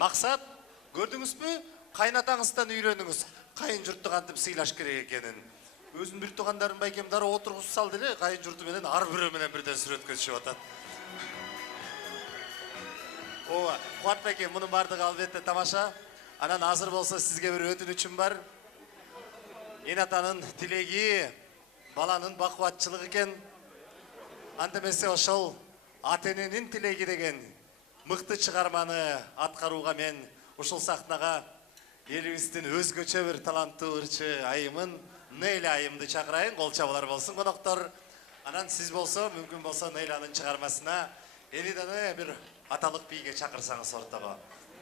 Мақсат, көрдіңіз бі? Қайнатаңыздан үйреніңіз. Қайын жұртты қантып сыйлаш керек екенін. Өзін бір туғандарын байкемдары отырғыз салды ле, қайын жұрты менен ар біреуменен бірден сүрөткө түшүп атат. Ооба, Қуат байкем, мұның бардығы албетте тамаша. Анан азыр болса сізге бір өтінішім бар. Ен атанын тілегі, баланын бақуатчылығы екен. Антемесе ошол ата-эненин тілегі деген мықты шығарманы атқаруға мен ушул сахнаға еліміздің өзгөчө бір талантты ырчы айымын, Нейля айымды чакырайын, кол чабуулар болсын коноктор. Анан сиз болсо, мүмкүн болсо Нейлянын чыгармасына Элиданы бір аталык бийге чакырсаңыз ортого.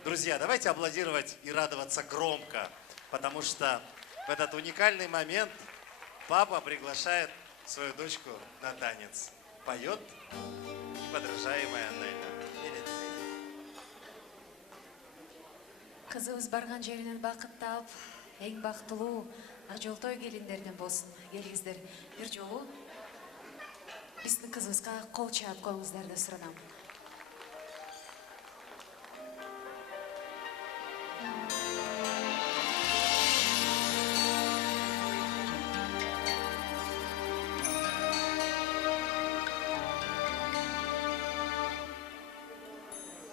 Друзья, давайте аплодировать и радоваться громко, потому что в этот уникальный момент папа приглашает свою дочку на танец. Поет подражаемая Нейля. Кызыбыз барган жеринен бакыттап, эң бактылуу Ажолтой келиндерден болсын. Келиңиздер бир жолу биздин кызыбызга кол чаап коюңуздарды суранам.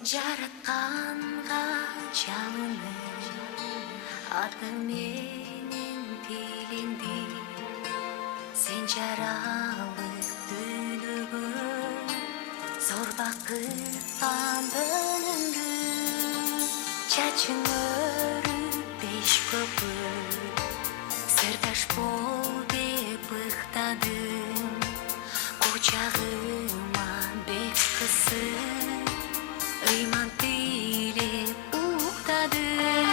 Жаратканга жаңыны аты менен тилинди сен жаралып дүйнөгө зор бакыттан бөлүндү чачың өрүп беш көпүр сырдаш бол деп ыктадым кучагыма бек кысып ыйман тилеп уктадым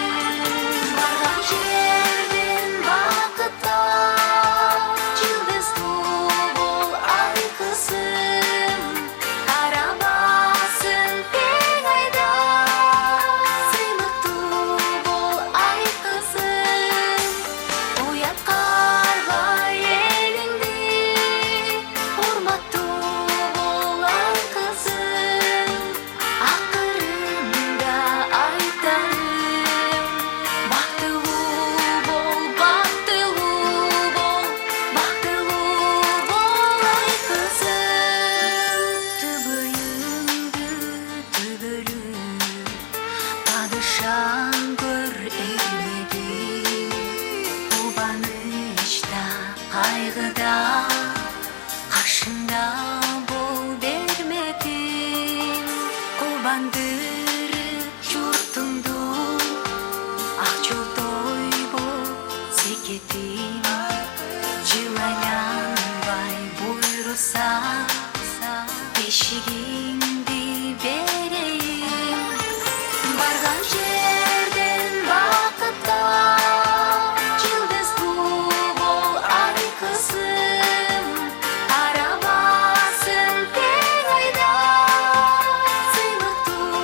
барган жерден бакыттап жылдыздуу бол ай кызым карабасын тең айда сыйлыктуу бол ай кызым уят карбай элиңди урматтуу бол ай кызым акырында айтарым бактылуу бол ай кызым түбөйүңдү түбөлүп падышаң көр эрмедим кубанычта кайгыда каршыңда бол бермедим кубандырып журтуңду ак жолтой болуп секетим жыл айланбай буйруса бешигиңди берейин барган жерден бакыттап жылдыздуу бол ай кызым карабасын тең айда сыйлыктуу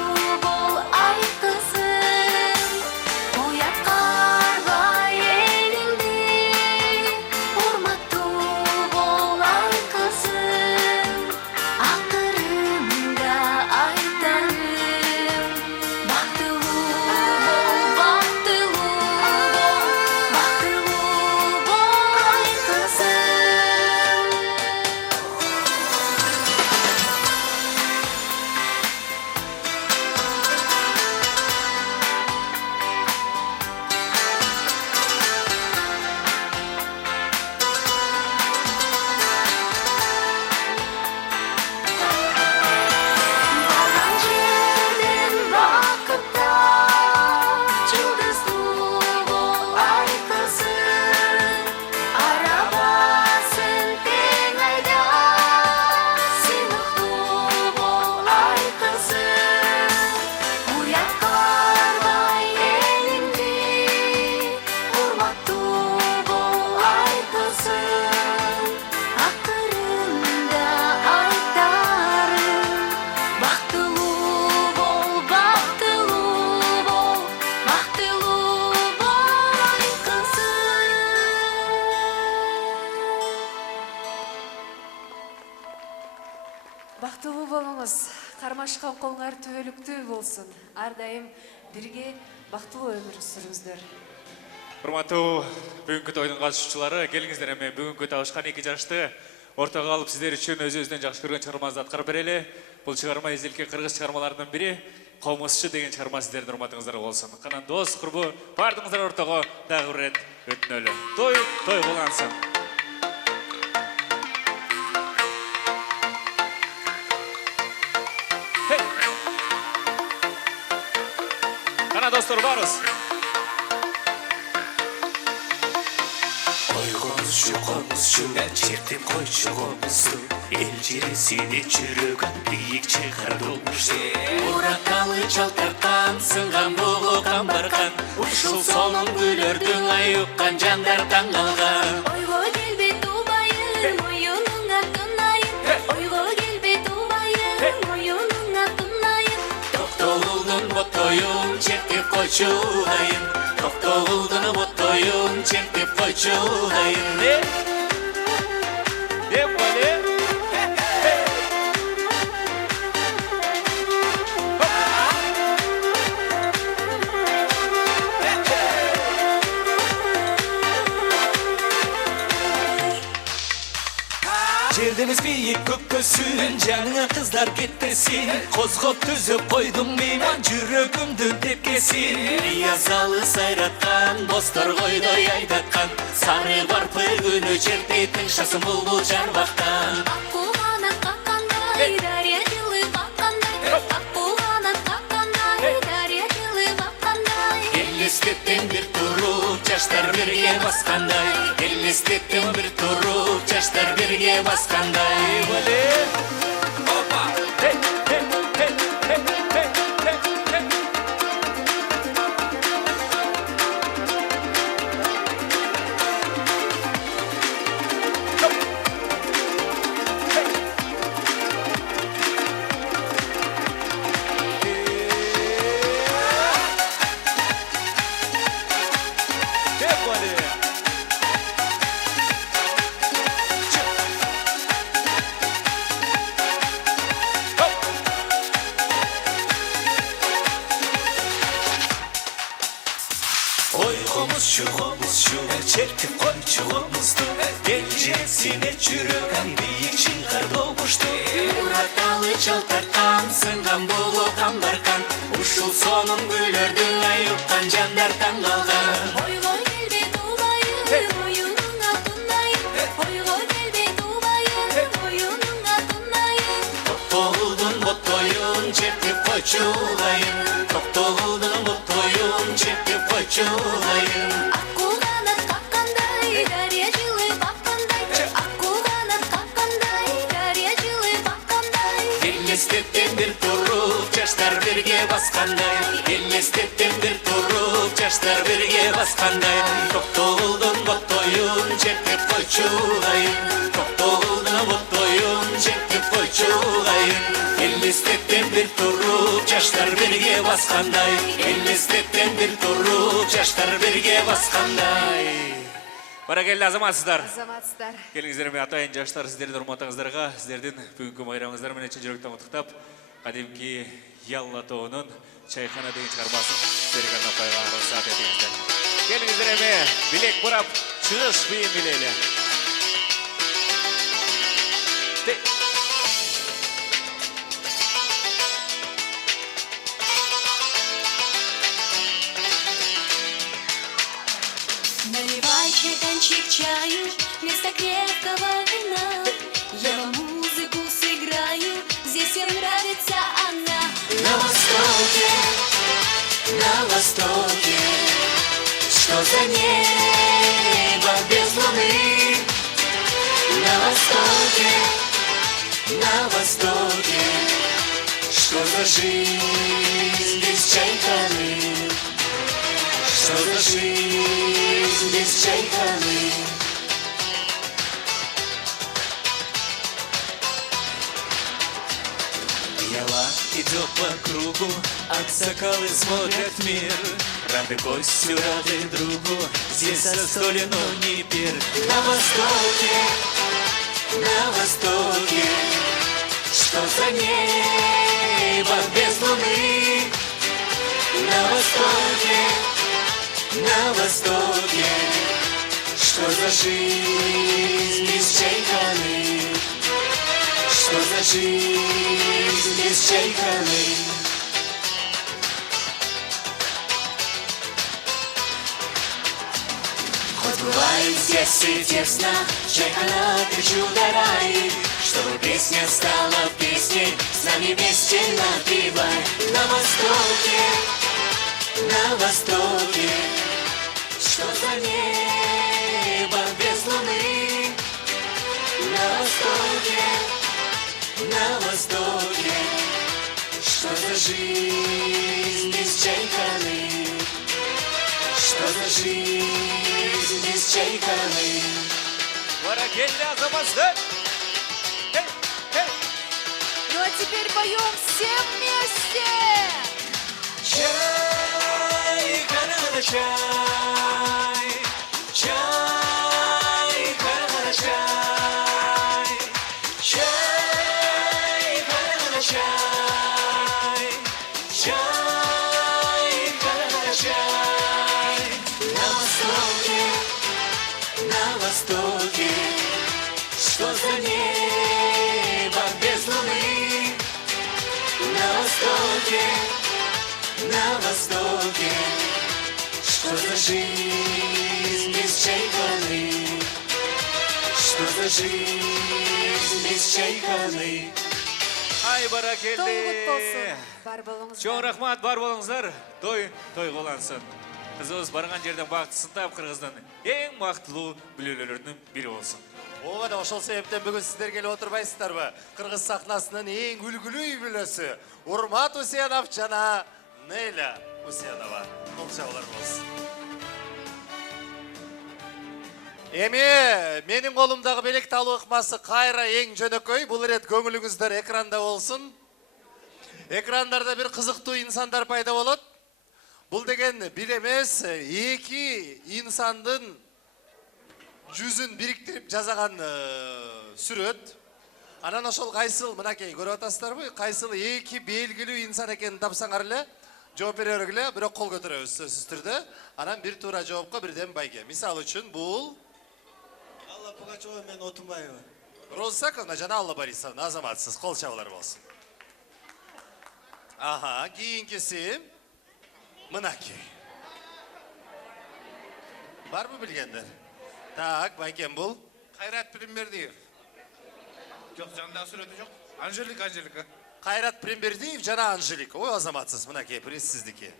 Бактылуу болуңуз. Кармашкан колуңар түбөлүктүү болсун. Ар дайым бирге бактылуу өмүр сүрүңүздөр. Урматтуу бүгүнкү тойдун катышуучулары, келиңиздер эми бүгүнкү табышкан эки жашты ортого алып сиздер үчүн өзүбүздөн жакшы көргөн чыгармабызды аткарып берели. Бул чыгарма эзелки кыргыз чыгармаларынын бири Комузчу деген чыгарма сиздердин урматыңыздарга болсун. Канан дос, курбу баардыгыңыздар ортого дагы бир рет өтүнөлү. Той булансын. Канан достор барыз. Komuzcu çertip koyçu komuzdu El ciresine çürügen büyük çıkar dolmuştu Urakalı çaltartan sıngan boğu kambarkan Uşul sonun gülördün ayıkkan jandardan algan Oygo gelbet ubayım, oyununga tunayım. Oygo gelbet ubayım, oyununga tunayım. Toktoğuldun botoyun çertip koyçu ayım Toktoğuldun botoyun çertip koyçu ayım Çerdemiz büyük kökkösün, canına kızlar ketmesin Kozgop tüzüp koydum meyman, жүрөгүмдүн tepkesin Yazalı sayratkan, bostor koydoy aydatkan Sarı barpı günü çertetin, şasın bulbul çarbaktan Akkuğana kakkanday, darya жылы bakkanday. Akkuğana kakkanday, darya жылы bakkanday. Ellestettin bir turup, çaşlar birge baskanday Ellestettin bir turup, çaşlar birge baskanday Komuzcu, çertip koyçu komuzdu El ciresine çürügen büyük çıkar doğmuştu Urakalı çaltartan, sıngan boğu kambarkan Uşul sonun gülördün ayıkkan jandardan kalgan Oygo gelbet ubayım, oyununga tunayım. Oygo gelbet ubayım, oyununga tunayım. Toktoğuldun botoyun çertip koyçu ayım Toktoğuldun botoyun çertip koyçu ayım Akkuğana kakkanday, darya жылы bakkanday. Akkuğana kakkanday, darya жылы bakkanday. Ellestettin bir turup, çaşlar birge baskanday Ellestettin bir turup, çaşlar birge baskanday Toktoğuldun botoyun çertip koyçu ayım Toktoğuldun botoyun çertip koyçu ayım Ellestettin bir turup, çaşlar birge baskanday Ellestettin bir turup, çaşlar birge baskanday Баракелде азаматсыздар. Азаматсыздар. Келиңиздер эми атайын жаштар сиздердин урматыңыздарга, сиздердин бүгүнкү майрамыңыздар менен чын жүрөктөн куттуктап, кадимки Ялла тоонун Чайкана деген чыгармасын сиздерге арнап койгонго уруксат этиңиздер. Келиңиздер эми билек бурап, чыгыш бийим билели. Наливай чайканчик чаю вместо крепкого вина. Я вам музыку сыграю, здесь всем нравится она. На востоке, что за небо без луны? На востоке, что за жизнь без чайканы? Что за жизнь без чайканы? Яла идет по кругу, аксакалы смотрят в мир. Рады гостю, рады другу, здесь застолье, но не пир. На востоке, что за небо без луны? На востоке, на востоке, что за жизнь без чайханы? Что за жизнь без чайханы? Хоть бывает здесь и тесно, чайхана, ты чудо-рай, чтобы песня стала песней, с нами вместе напевай. На востоке, что за небо без луны? На востоке, что за жизнь без чайханы? Что за жизнь без чайханы? Баракелля Азаматзар! Ну а теперь поем все вместе! Чай, хана чай, чай, хана чай, чай, хана чай, чай, хана чай. На востоке, что за небо без луны? На востоке, что за жизнь без чайханы? Что за жизнь без чайханы? Ай, Той баракелли! болсын. Бар болыңыздар. Чоң рахмат, бар болыңыздар. Той болансын. Қызымыз барған жерден бақытысын тап Қырғыздан ең бақыттылы бүлелердің бірі болсын. Ова да ошол себептен бүгін сіздер келіп отырбайсыздар ба? Қырғыз сахнасының ең үлгілі бүлесі Урмат Усенов жана Неля Усенова. Қол жаулар болсын. Эми менің қолымдағы белек талу ықмасы қайра ең жөнөкөй. Бұл рет көңіліңіздер экранда болсын. Экрандарда бір қызықты инсандар пайда болады. Бұл деген бір емес, екі инсандың жүзін біріктіріп жазаған сүрөт. Анан ошол кайсыл, мынакей көрүп атасыздар бу, кайсыл эки белгилүү инсан экенин тапсаңар эле, жооп берер эле, бирок кол көтөрөбүз сөзсүз түрдө. Анан бир туура жоопко бирден байге. Мисалы үчүн бул Алла Пугачева мен Отунбаева. Роза Саковна жана Алла Борисовна, азаматсыз кол чабуулар болсун. Аха, кийинкиси мынакей. Барбы билгендер? Так, байкем бул. Кайрат Пирмердиев. Жоқ, жанында сүрөтү жоқ. Анжелика. Кайрат Пирмердиев жана Анжелика. Ой, азаматсыз, мынакей приз сиздики.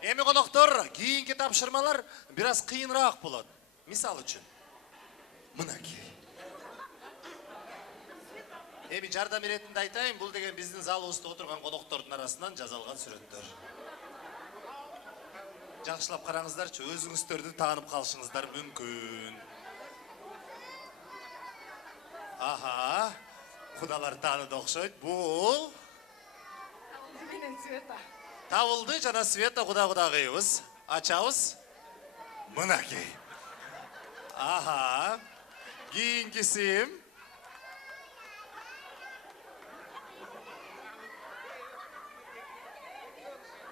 Эми коноктор, кийинки тапшырмалар бир аз кыйыныраак болот. Мисал үчүн, мынакей. Эми жардам иретинде айтайын, бул деген биздин залыбызда отурган коноктордун арасынан жазалган сүрөттөр. Жакшылап караңыздарчы, өзүңүздөрдү таанып калышыңыздар мүмкүн. Аха, кудалар тааныды окшойт. Бул Табылды жана Света куда кыйбыз. Ачабыз. Мынакей. Аха. Кийинкиси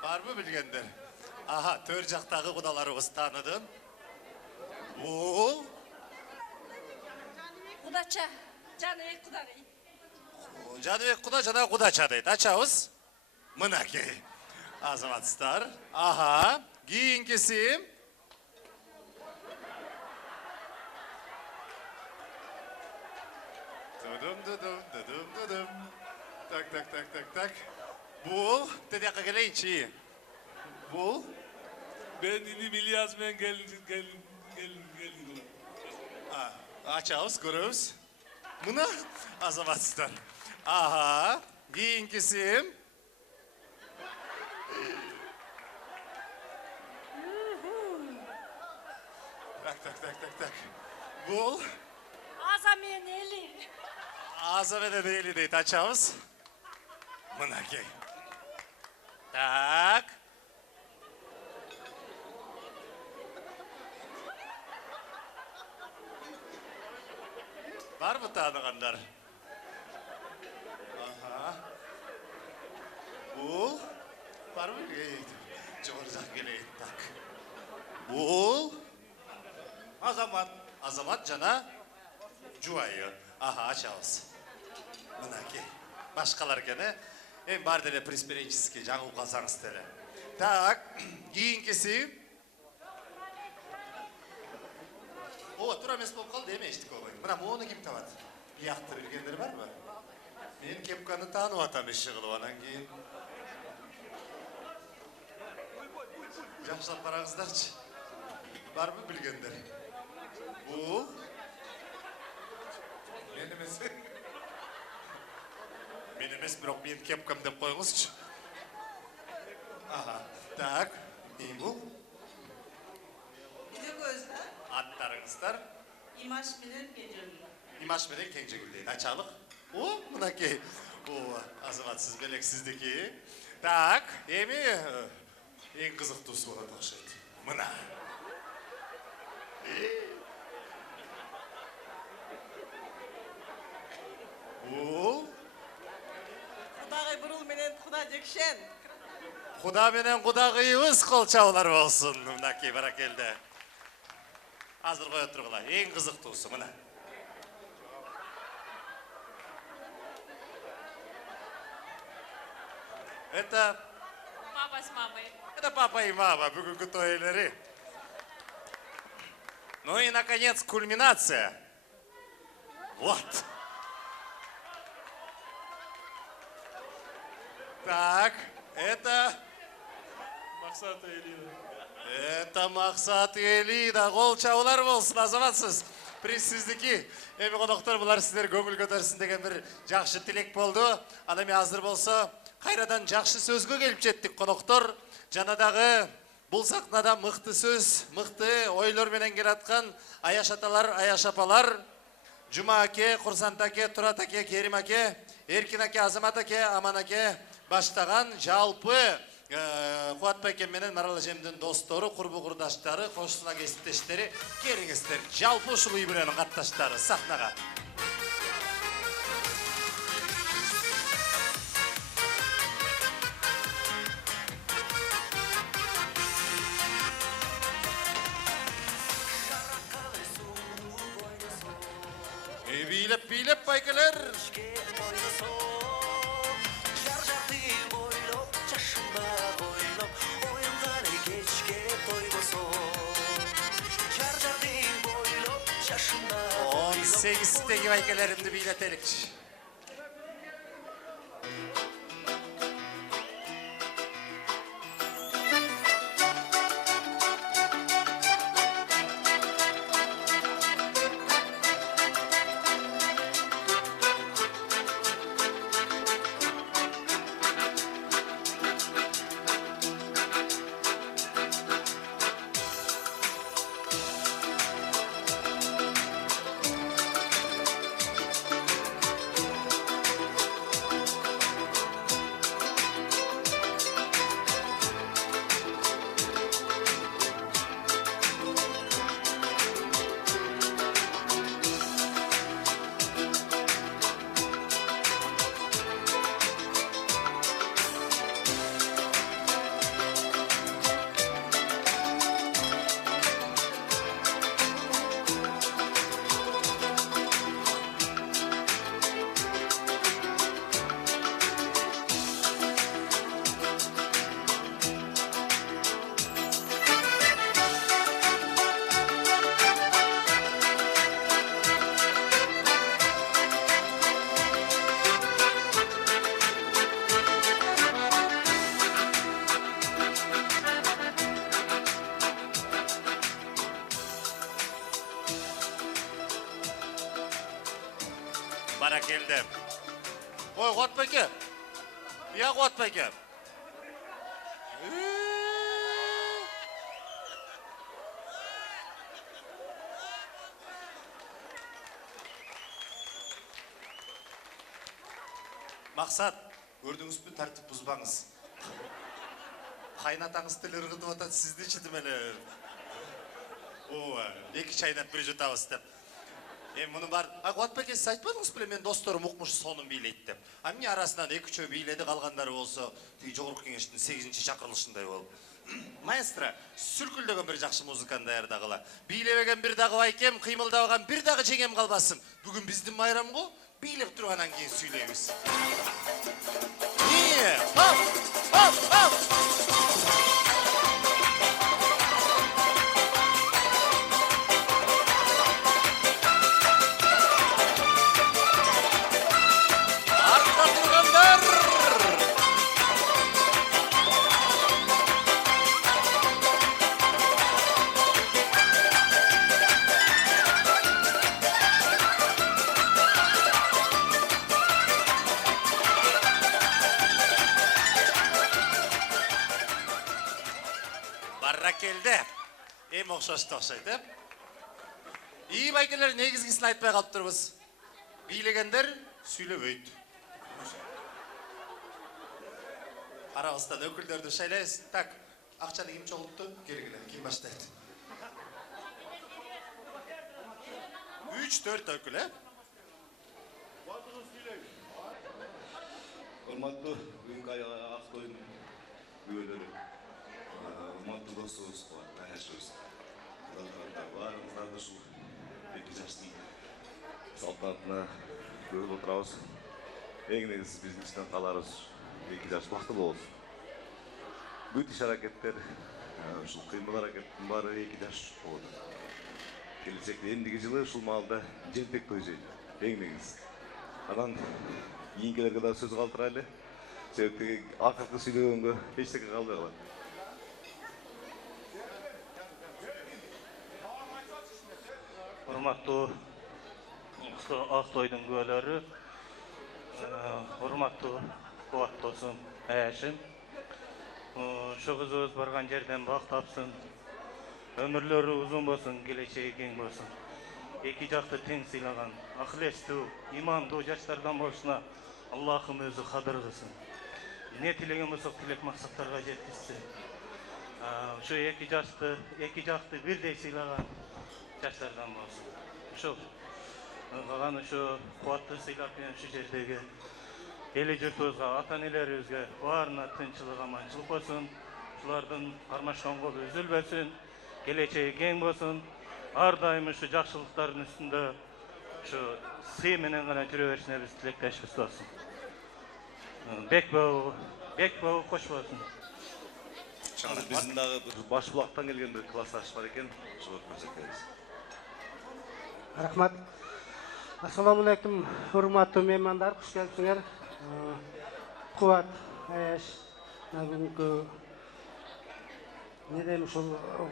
барбы билгендер? Аха, төр жактагы кудаларыбыз тааныды. Бул Кудача, Жаныбек Кудагый. Жаныбек куда жана кудача дейт. Ачабыз. Мынакей. Азаматсыздар. Аха. Кийинкиси Дудум. Так. Бул, тедяка келейинчи. Бул Ben inim İlyas ben gelin. Ачабыз, көрөбүз. Мына азаматсыздар. Аха. Кийинкиси Так. Бул Аза мен Эли. Аза менен Эли дейт. Ачабыз. Мынакей. Так. Барбы тааныгандар? Бул барбы? Жогору жак келейин. Так. Бул Азамат. Азамат жана жубайы. Аха, ачабыз. Мынакей. Башкалар экен, эми бар деле преспиренческий жаңылып калсаңыз деле. Так, кийинкиси. О, туура эмес болуп калды, эме эчтик болбойт. Мына мону ким табат? Биякты билгендер барбы? Мен кепканы таанып атам иши кылып, анан кийин. Жакшылап караңыздарчы. Барбы билгендер? Бул Мен эмес. мен эмес, бирок мен кепкам деп коюңузчу. Ага. Так, эми бул Көзді аттарыңыздар. имаш менен кенжегүл. Имаш менен Кеңжегүл дейт. Ачалык. О, мынакей. О, Азамат, сиз белек сиздики. Так, эми эң кызыктуусу болот окшойт. Мына. Бул Құдағай бұрыл менен құда жекшен. Куда менен кудагыйыбыз кол чабуулар болсун. Мынакей баракелде. Азыр кое тургула. Эң кызыктуусу мына. Это Папа с мамой. Это папа и мама, бүгүнкү той ээлери. Ну и, наконец, кульминация. Вот. Так, это... Максат и Элина. Это Максат и Элина. Кол чабуулар болсун, азаматсыз. Приз сиздики. Эми коноктор, булар сиздер көңүл көтөрсүн деген бир жакшы тилек болду. Ал эми азыр болсо, кайрадан жакшы сөзгө келип жеттик коноктор. Жана дагы бул сахнада мыкты сөз, мыкты ойлор менен келаткан Аяш аталар, Аяш апалар, Жума аке, Курсант аке, Турат аке, Керим аке, Эркин аке, Азамат аке, Аман аке баштаган жалпы Кубатбай аке менен Марал эжемдин достору, курбу курдаштары, кошсуна кесиптештери, келиңиздер. Жалпы ушул үй бүлөнүн катташтары сахнага. Бийлеп байкелер. Он сегиздеги байкелеримди бийлетеликчи. Баракелде. Ой, Кубатбай аке. Я Кубатбай аке. Максат, көрдүңүзбү, тартип бузбаңыз. Кайнатаңыз тил ыргытып атат, сизди читим эле. Ооба, эки чайнап бир жутабыз деп. Мұны бар, Қуатбек сіз айтпадыңыз біле, мен достарым ұқмыш соның билейді деп. Міне арасынан 2-3 биледі, қалғандары болса, жоғырық кеңештің 8-ші шақырылышындай болып. Маэстро, сүркілдеген бір жақшы музыканы даярдағыла. Билебеген бір дағы байкем, қимылдаған бір дағы жеңем қалбасын. Бүгін біздің майрам ғой, билеп тұрғаннан кейін сөйлейміз. Келді. Оқшашты оқшайды. Үй байкелер негізгісін айтпай қалып тұрмыз. Билегендер сөйлеп өйді. Арағыстан өкілдерді шайлайыз. Так, ақшаны кем çoğulttu? Келгілер, кем баштайды? 3-4 өкіл, Құрметті бүгінгі Ақтойдың үелері. Құрметті досыңыз бар, таңашыңыз. Барыңыздарды шул екі жастың салтанатына көріп отырамыз. Ең негізі біздің іштен қаларыз екі жас бақытылы болсын. Бүт іш әрекеттер, шул қимыл әрекеттің бары екі жас болды. Келешекте ендігі жылы шул малда жентек той жейді. Ең негізі. Анан кейінгілерге да сөз қалдырайлы. Себепті ақырғы сөйлегенге ештеңе қалмай қалады. Құрметті Ақтойдың куәлері, құрметті қуат досым әшім, шу қызымыз барған жерден бақ тапсын, өмірлері ұзын болсын, келешегі кең болсын. Екі жақты тең сыйлаған, ақылесті, иманды жастардан болсына Аллахым өзі қадыр қылсын. Не тілеген болсақ тілек мақсаттарға жеткізсін. Шу екі жақты бірдей сыйлаған жастардан болсын. Шу қалғаны шу қуатты сыйлаппен шу жердегі елі жұртымызға, ата-енелерімізге барына тыншылық, аманшылық болсын. Шулардың қармашқан қолы үзілбесін, келешегі кең болсын. Ардайым шу жақсылықтардың үстінде шу сыйменен ғана жүре берсіне біз тілектешіміз болсын. Бек бау қош болсын. Біздің дағы Башбұлақтан келген бір классташ бар екен, шығып көрсетеміз. Рахмат. Ассаламалейкум, hurmatli mehmonlar, xush kelibsizlar. Quvvat, Ayash, бүгінгі ne deymiz,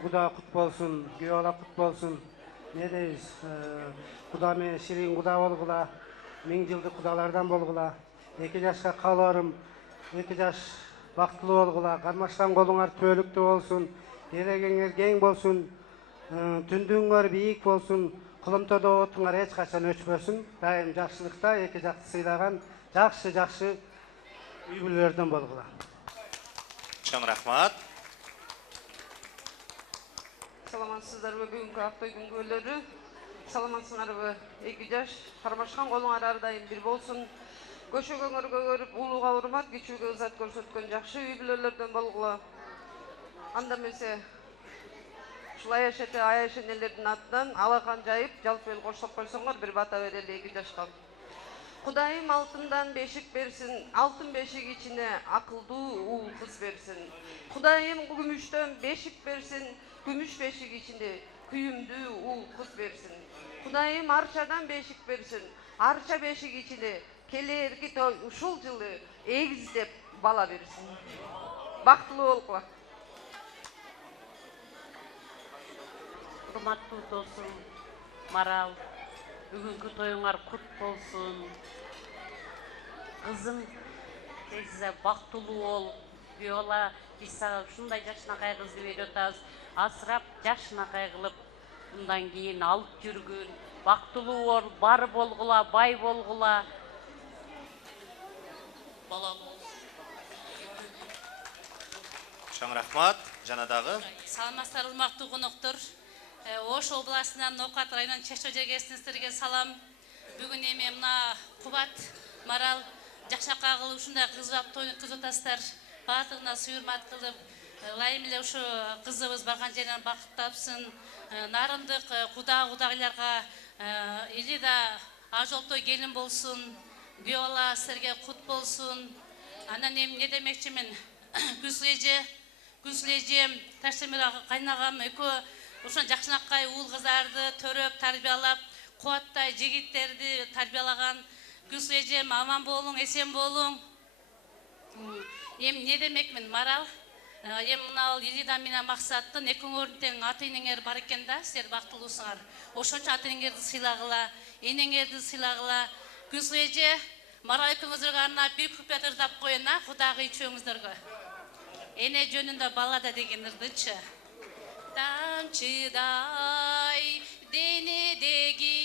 Xudo qut bolsun, Güyola qut bolsun. Ne deymiz, Xudo men shirin Xudo bolg'ula, 1000 yillik Xudolardan bolg'ula. 2 yaşga qalarım, 2 yaş vaqtlı bolg'ula, qarmashdan qo'linglar to'likli bolsun, geleginglar keng bolsun, tündüğünglar biyik bolsun. Qılımtoda otunlar hech qachon o'chmasin. Daim yaxshilikda iki жақсы sıylagan, жақсы үй-бүлелерден болғыла. Чоң рахмат. Саламатсыздар бе бүгінгі Ақтойдың куәлері. Саламатсыңдар бе екі жаш. Қармашқан қолыңар ардайым бір болсын. Көшөгөңөргө көрүп улууга урмат, кичүүгө ызат көрсөткөн жакшы үй-бүлөлөрдөн болгула. Анда эмесе ушулай Аяш энелердин атынан алақан жайып, жалпы эл коштоп койсоңор бир бата берели 2 жашка. Кудайым алтындан бешик берсин, алтын бешик ичине акылдуу уул кыз берсин. Кудайым күмүштөн бешик берсин, күмүш бешик ичинде күйүмдүү уул кыз берсин. Кудайым арчадан бешик берсин, арча бешик ичинде келерки ушул жылы эгиздеп бала берсин. Бактылуу болгула. Урматтуу досум Марал, бүгүнкү тоюңар кут болсун. Кызым тезде бактылуу бол. Виола, биз сага ушундай жашынакай кызды берип атабыз. Асырап жашынакай кылып, мындан кийин алып жүргүн. Бактылуу бол, бар болгула, бай болгула. Чоң рахмат, жанадагы. Саламатсыздар, урматтуу коноктор. Ош областынан Ноқат районынан Чешо жергесінен сіздерге салам. Бүгін еме мына Қубат, Марал, жақшаққа қылып ұшында қызып тойын қыз отастар. Батығына сұйырмат қылып, лайымылы ұшы қызыбыз барған жерінен бақыт тапсын. Нарындық құдағыларға или да ажолтой келін болсын, Геола сіздерге құт болсын. Анан не демекшімін, Күслеже, Таштемираға қайнағам, өкі ұшын жақшынаққай ұл қызарды төріп, тарбиялап, қуаттай жегіттерді тарбиялаған. Күслежем, аман болың, есен болың. Не демекмін, Марал? Мынау Елида мина мақсаттын екің өрінтен атыныңер бар екен да, сіздер бақтылысыңар. Ошонча атыныңерді сыйлағыла, енеңерді сыйлағыла. Күслеже, Марал екіңіздерге арнап бір күпет ырдап қойына, құдағы үшеуіңіздерге. Ене жөнінде балада дегенірдінші. Тамшыдай денедегі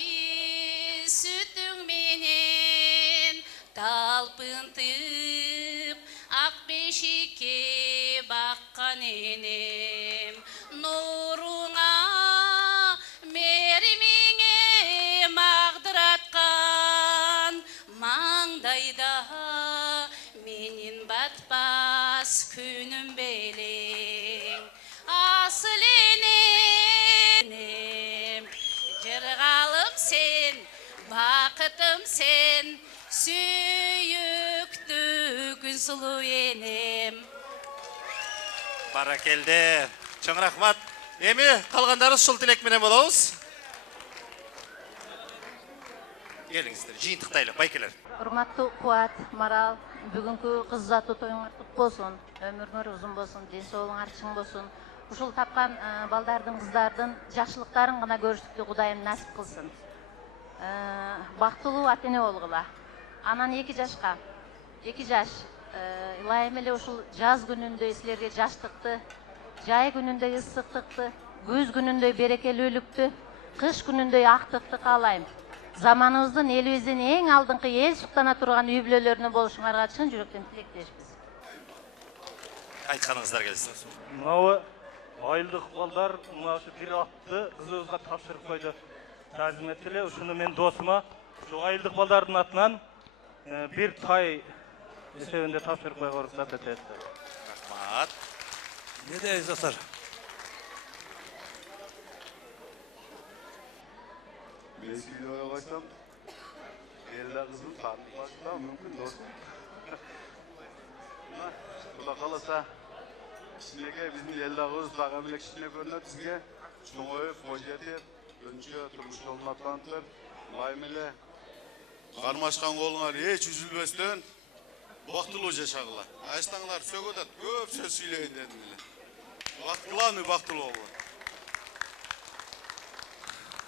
сүтің менен талпынтып ақ бешікке баққан енем. Нұрыңа мерімеңе мағдыратқан маңдайда менен батпас күнім белең. Асыл енем, жырғалым сен, бақытым сен, сүйікті күн сұлу енем. Баракелде. Чоң рахмат. Эми қалғандарыз шул тилекменен болобуз. Келиңиздер, жыйынтыктайлы, байкелер. Урматтуу Кубат, Марал, бүгүнкү кыз uzatуу тоюңар кут болсун, өмүрүңөр узун болсун, ден соолугуңар чың болсун. Ушул тапкан балдардын, кыздардын жакшылыктарын гана көрүштүктү Кудайым насип кылсын. Бактылуу ата эне болгула. Анан 2 жашка, 2 жаш ылайым эле ушул жаз күнүндөй силерге жаштыкты, жай күнүндөй ысыктыкты, күз күнүндөй берекелүүлүктү, кыш күнүндөй актыкты каалайм. Заманыбыздын, элибиздин эң алдыңкы эл суктана турган үй бүлөлөрүнөн болушуңарга чын жүрөктөн тилектешпиз. Айтканыңыздар келсин. Мынау айылдык балдар мынаушы бир атты кызыбызга тапшырып койду. Тазим этеле, ушуну мен досума, ушу айылдык балдардын атынан бир тай эсебинде тапшырып койгонго уруксат этет. Рахмат. Не дейсиз достор? Мен видеоға қойсам, елда қызым тартылмақта мүмкін досым. Құда қаласа, кішінеге біздің елда қыз баға білек кішіне көрінеді сізге. Шоңойып, қойжетіп, өнші тұрмыш жолын атқантып, лаймеле. Қармашқан қолыңар еш үзілбестен, бақтылу жашағыла. Айстаңлар сөгөдат, көп сөз сөйлейін дедіңілі. Бақтылу олы.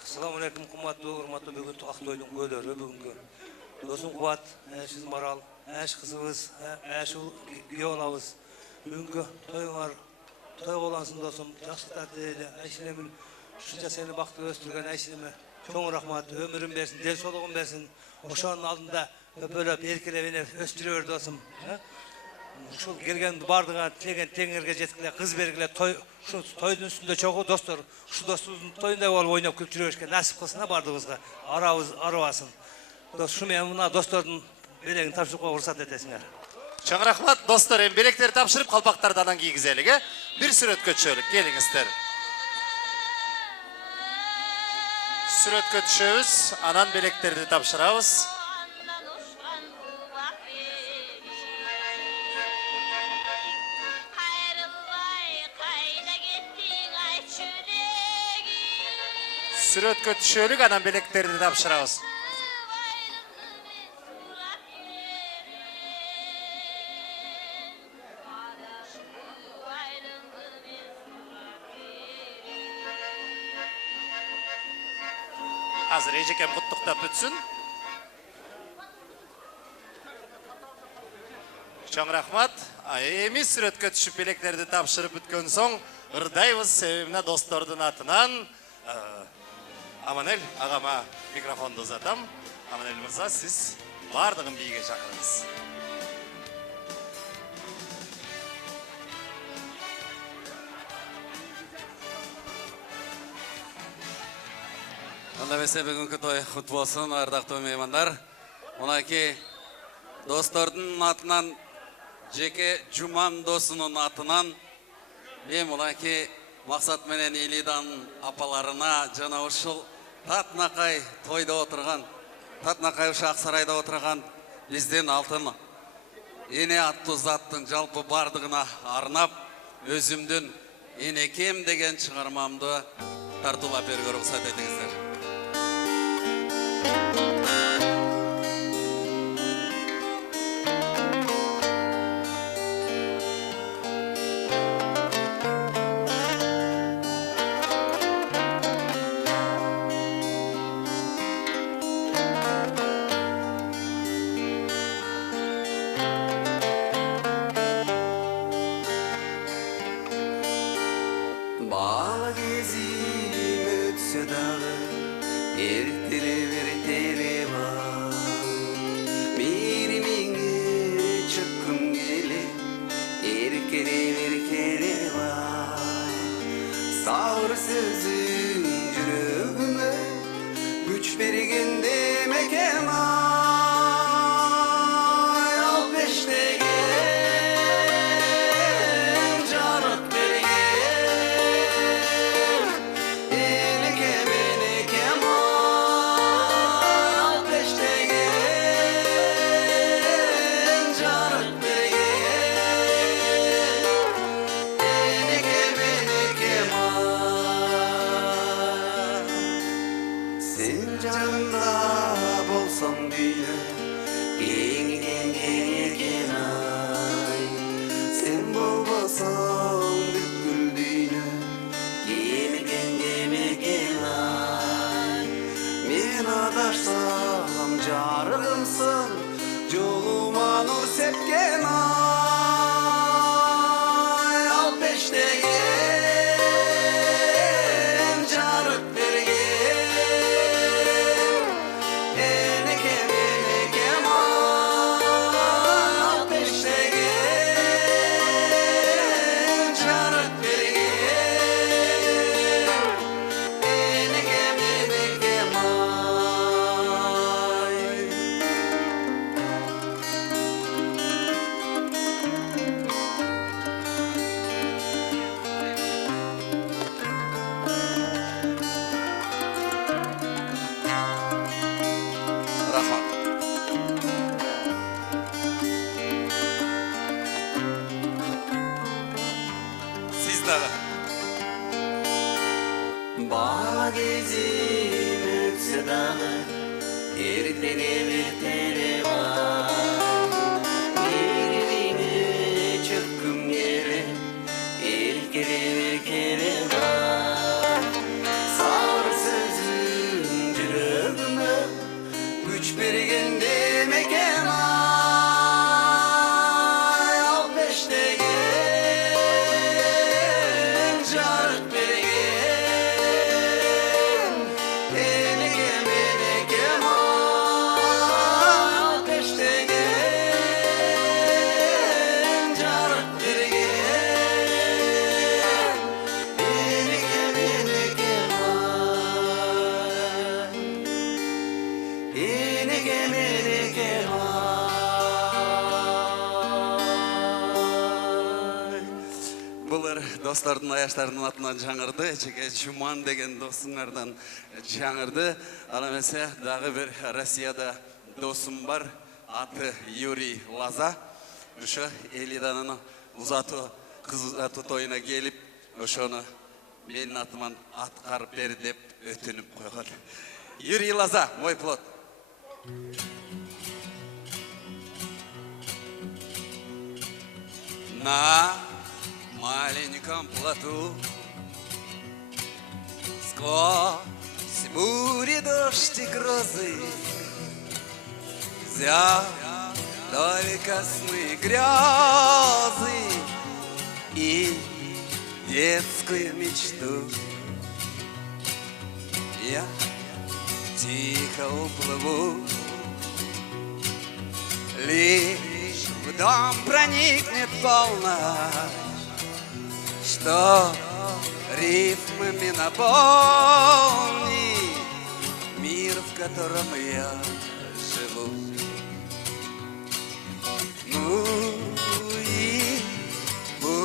Assalamu alaikum, qimmatli hurmatli bugun Aqto'yning go'llari bugungi. Do'stim Quvvat, siz Maral, qizimiz, Giyolabız. Bugungi to'yinglar to'y bo'lasin do'stim, yaxshilar deydi. Ayshinamin shuncha seni baxtga o'stirgan Ayshinami. Cho'ng rahmat, ömrün bersin, del soluğun bersin. O'shanın aldında böyle berkelep östürüyor do'stim. Şu gelgen bardığına tilegen tengirge jetkile kız bergile toy şu toydun üstünde çoğu dostlar şu dostumuzun toyunda ol oynap kültürüyorken nasip kılsına bardığımızga arabasın. Dost şu men mına dostların belegin tapşırıkka ruhsat etesingler. Чоң рахмат, достор, эми белектерди тапшырып, калпактарды анан кийгизелик, Бир сүрөткө түшөлүк, келиңиздер. Сүрөткө түшөбүз, анан белектерди тапшырабыз. Сүрөткө түшөлүк, анан белектерди тапшырабыз. Азыр эжекем куттуктап бүтсүн. Чоң рахмат. Эми сүрөткө түшүп белектерди тапшырып бүткөн соң, ырдайбыз себебине достордун атынан. Аманел ағама микрофонды ұзатам. Аманел мырза, сіз бардығын биге шақырыңыз. Анда эмесе бүгүнкү той кут болсун, ардактуу меймандар. Мынакей достордун атынан, жеке Жуман досунун атынан мен мынакей Максат менен Илиданын апаларына жана ушул татынакай тойдо отурган, татынакай ушу Ак Сарайда отурган биздин алтын эне аттуу заттын жалпы бардыгына арнап, өзүмдүн энекем деген чыгармамды тартуулап берүүгө уруксат этиңиздер. Bala gezim ötse dağı, ertele var. Birimine çıkkım gele, erkele var. Sağır sözün yüreğime, güç bergen demek emay. Al peşte gel, canık bergen. Sen canımda bolsam dünya, gen ay. Sen bolmasan bütkül dünya, gen ay. Men adaşsam jarığımsın, joluma nur sepken ay. Al peşte gel, jarık bergen. Rahmat. Siz dağı. Bala gezim ötse dağı, ertele var. Birimine çıkkım gele, erkele var. Sağır sözün yüreğime, güç bergen demek emay. Al peşte gel, jarık bergen. Enekem ay. Al peşte gel, jarık bergen. Enekem ay. Enekem ay. Булар достордун аяштарынын атынан жаңырды, жеке Жуман деген досуңардан жаңырды. Ал эмесе дагы бир Россияда досум бар, аты Юрий Лаза. Ошо Элиданын кыз узатуу тоюна келип, ошону менин атыман аткарып бер деп өтүнүп койгон. Юрий Лаза, мой плод. На маленьком плоту сквозь бури, дождь и грозы взял только сны, грезы и детскую мечту. Я тихо уплыву, лишь в дом проникнет полночь, что рифмами наполнит котором я живу. Ну и пусть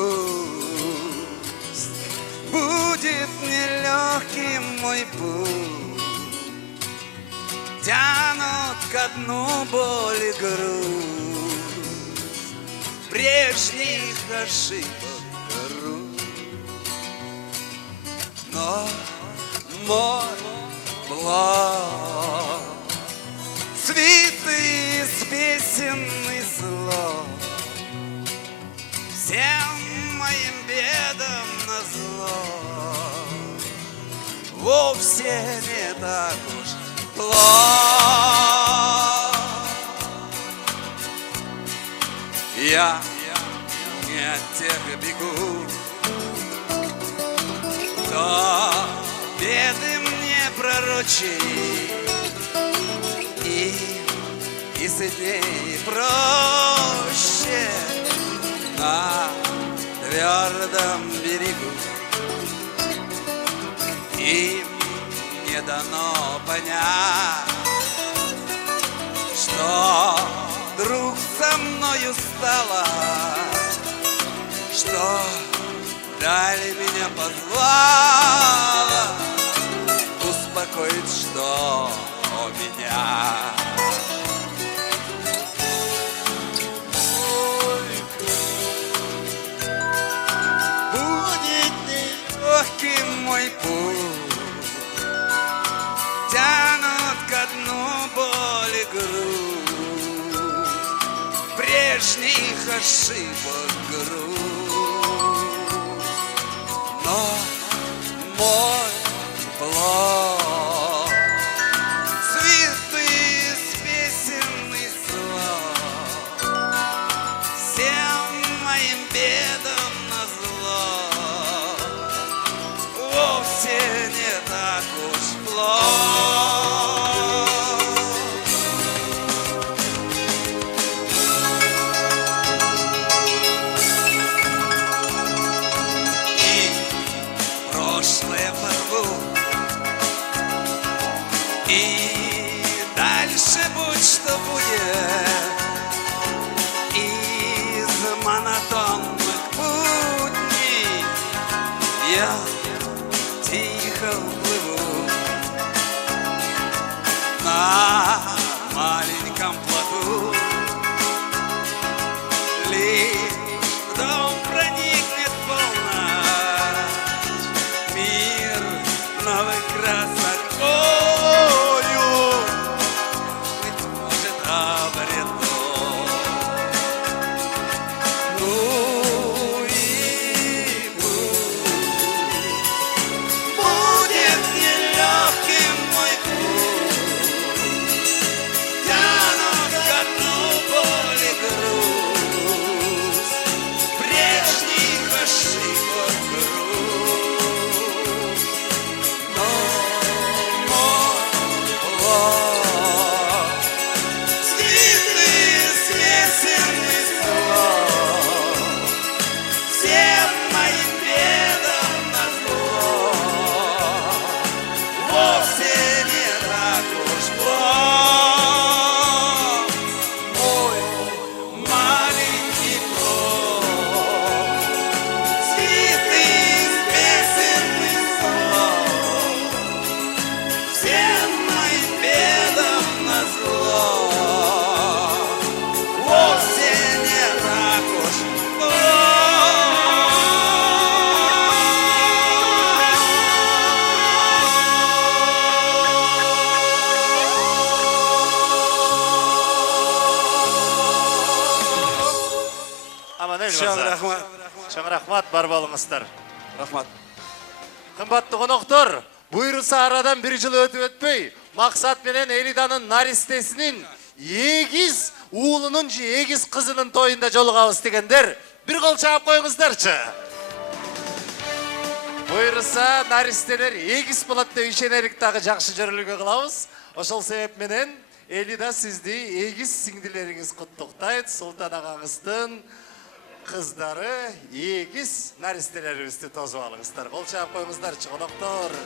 будет нелегким мой путь, тянут ко дну боль и грусть, прежних ошибок грусть. Но мой плод, свитый из песен и слов, всем моим бедам назло, вовсе не так уж плох. Я не от тех бегу, кто беды мне пророчит, и сытнее, и проще на твердом берегу. Им не дано понять, что друг со мною стало, что далее меня позвала успокоить, что у меня будет нелегким мой путь, тянут ко дну боль и грусть, прежних ошибок грусть. Но мой плод, свитый из песен и слов, всем моим бедам назло, вовсе не так уж плохо. Прошлое порву, и дальше будь что будет, из монотонных будней я тихо уплыву на маленьком плоту. Лишь в дом проникнет полночь, мир новых красок ою, быть может, обрету. Ну и пусть будет нелегким мой путь, тянут ко дну боль и грусть, прежних ошибок грусть. Но мой плод, свитый из песен и слов, всем моим бедам назло, вовсе не так уж плох. Мой маленький плод, свитый из песен и слов, всем моим бедам назло, вовсе не так уж Аманель Чоң мырза. рахмат. Чоң рахмат, бар болыңыздар. Рахмат. Кымбатты қонақтар, бұйырса арадан бір жыл өтіп өтпей, мақсат менен Элиданын наристесinin егіз уылының же егіз қызының тойында жолығабыз дегендер, бір қол шағып қойыңыздарчы. Бұйырса наристелер егіз болады деп ишенелік тағы жақсы жүрілігі қылабыз. Ошол себеп менен Элида сізді егіз сіңділеріңіз құттықтайды. Сұлтан ағаңыздың қыздары егіз наристелеріңізді тозып алыңыздар. Қол шағып қойыңыздарчы, қонақтар.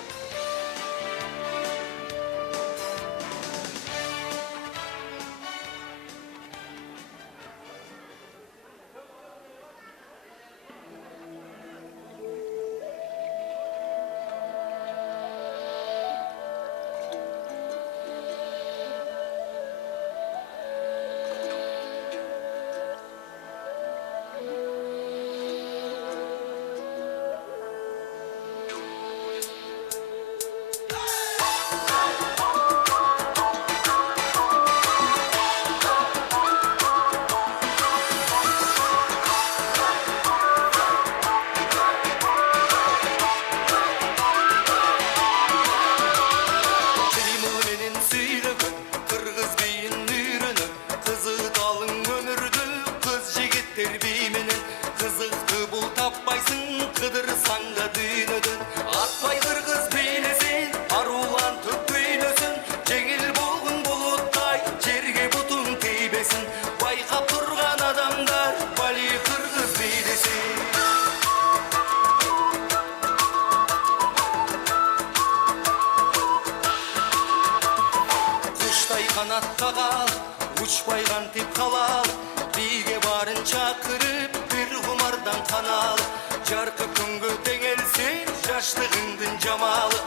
атпай кантип калалы бийге барын чакырып бир кумардан каналы жаркы күнгө теңелсин жаштыгыңдын жамалы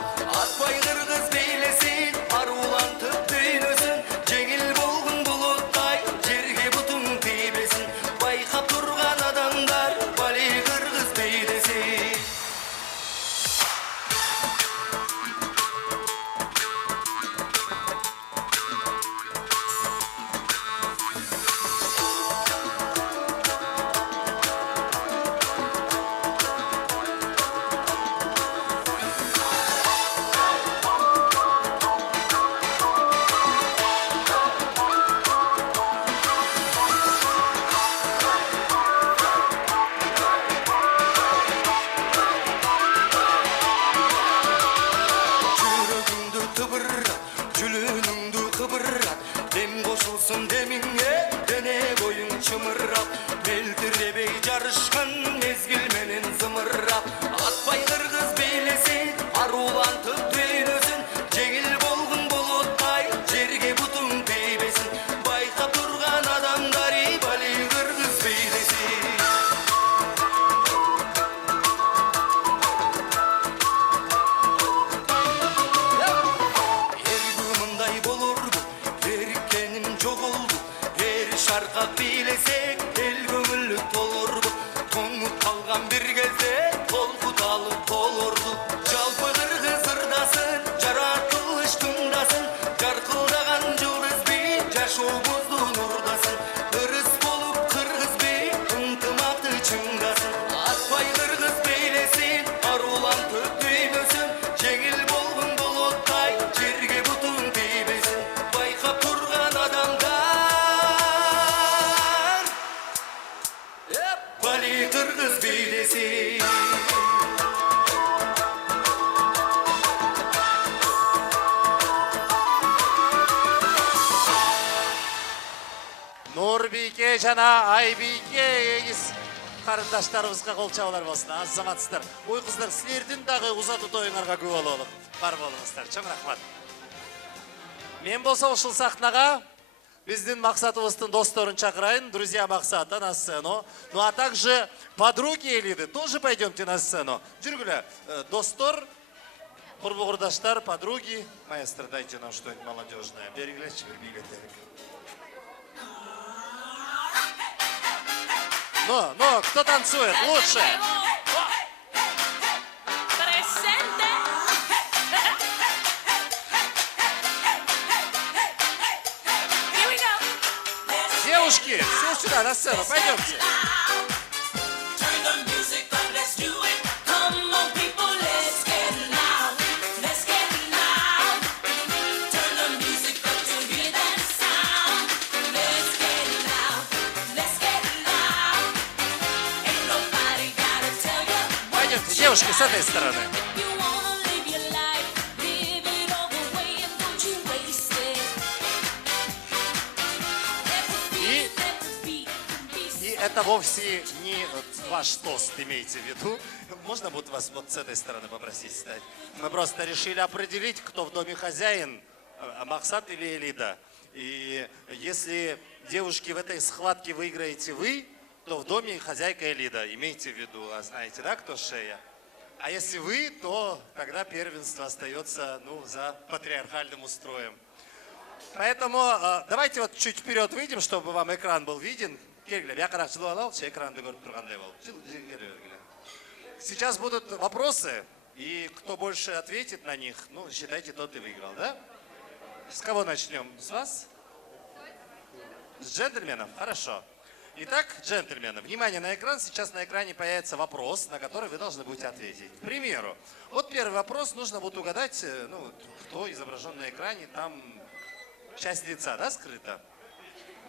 атпай кыргыз бийлесин арулантып дүйнөсүн жеңил болгон булуттай жерге бутуң тийбесин байкап турган адамдар бали кыргыз бийлесин. Жүрөгүңдү тыбырат, жүлүнүңдү кыбырат, дем кошулсун демиңе, дене боюң чымырап, мелтиребей жарышкан мезгил менен зымырап, атпай кыргыз бийлесин, арулантып дүйнөсүн, жеңил болгон булуттай, жерге бутуң тийбесин, байкап турган адамдар бали кыргыз бийлесин. Мындай болурду, эриккеним жоголду, эр шаркап бийлесек, эл көңүллүк болурду, тоңуп калган бир кезде, толкуталып болурду. Жалпы кыргыз ырдасын, жаратылыштыңдасын, жаркылдаган жылдыз би, жашообуздун урдасын, ырыс болуп кыргыз би, ынтымакты чыңдасын, атпай кыргыз бийлесин, арулантып дүйнөсүн, жеңил болгон булуттай, жерге бутуң тийбесин, байкап турган адамдар бали кыргыз бийлесин. Нурбике жана Айбике эгиз карындаштарыбызга кол чабуулар болсун. Азаматсыздар. Ой кыздар, силердин дагы узатуу тоюңарга күбө бололук. Бар болуңуздар. Чоң рахмат. Мен болсо ушул сахнага биздин максатыбыздын досторун чакырайын. Друзья Максата на сцену. Ну а также подруги Элиды тоже пойдемте на сцену. Жүргүлө. Достор, курбу курдаштар, подруги. Маэстро, дайте нам что-нибудь молодежное. Берегилечи, бир бийгеттерик. Ну, кто танцует? Лучше. Девушки, все сюда, на сцену, пойдемте. Пойдемте, девушки, с этой стороны. И это вовсе не ваш тост, имейте в виду. Можно будет вас вот с этой стороны попросить встать? Мы просто решили определить, кто в доме хозяин, Максат или Элида. И если, девушки, в этой схватке выиграете вы, то в доме хозяйка Элида. Имейте в виду, а знаете, да, кто шея? А если вы, то тогда первенство остается, ну, за патриархальным устроем. Поэтому давайте вот чуть вперед выйдем, чтобы вам экран был виден. Сейчас будут вопросы, и кто больше ответит на них, ну, считайте, тот и выиграл, да? С кого начнем? С вас? С джентльменов? Хорошо. Итак, джентльмены, внимание на экран. Сейчас на экране появится вопрос, на который вы должны будете ответить. К примеру, вот первый вопрос, нужно будет угадать, ну, кто изображен на экране, там часть лица, да, скрыта?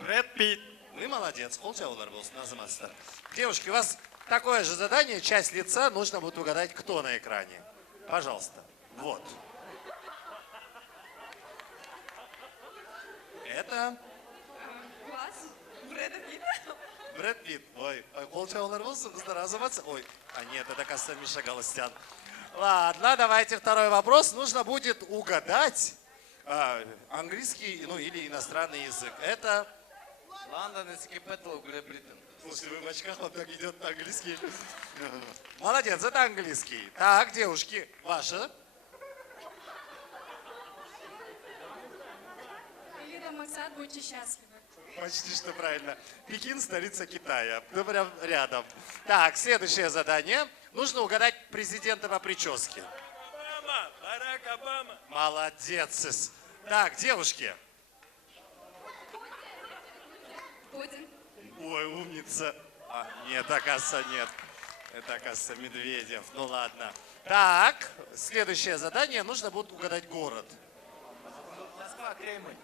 Брэд Питт. Вы молодец, полчаудар был называться. Девушки, у вас такое же задание, часть лица, нужно будет угадать, кто на экране. Пожалуйста. Вот. Это... Брэд Питт. Ой, полчаудар был называться. Ой, а нет, это, кажется, Миша Галустян. Ладно, давайте второй вопрос. Нужно будет угадать английский, ну, или иностранный язык. Это Лондон скипетл Гребритен. Слушай, вы в очках, он так идет по-английски. Молодец, это английский. Так, девушки, ваша? Элида Максат, будьте счастливы. Почти что правильно. Пекин, столица Китая. Ну, прям рядом. Так, следующее задание. Нужно угадать президента по прическе. Обама, Барак Обама. Молодец. Так, девушки. Путин. Ой, умница. А, нет, оказывается, нет. Это, оказывается, Медведев. Ну ладно. Так, следующее задание. Нужно будет угадать город. Москва, Кремль.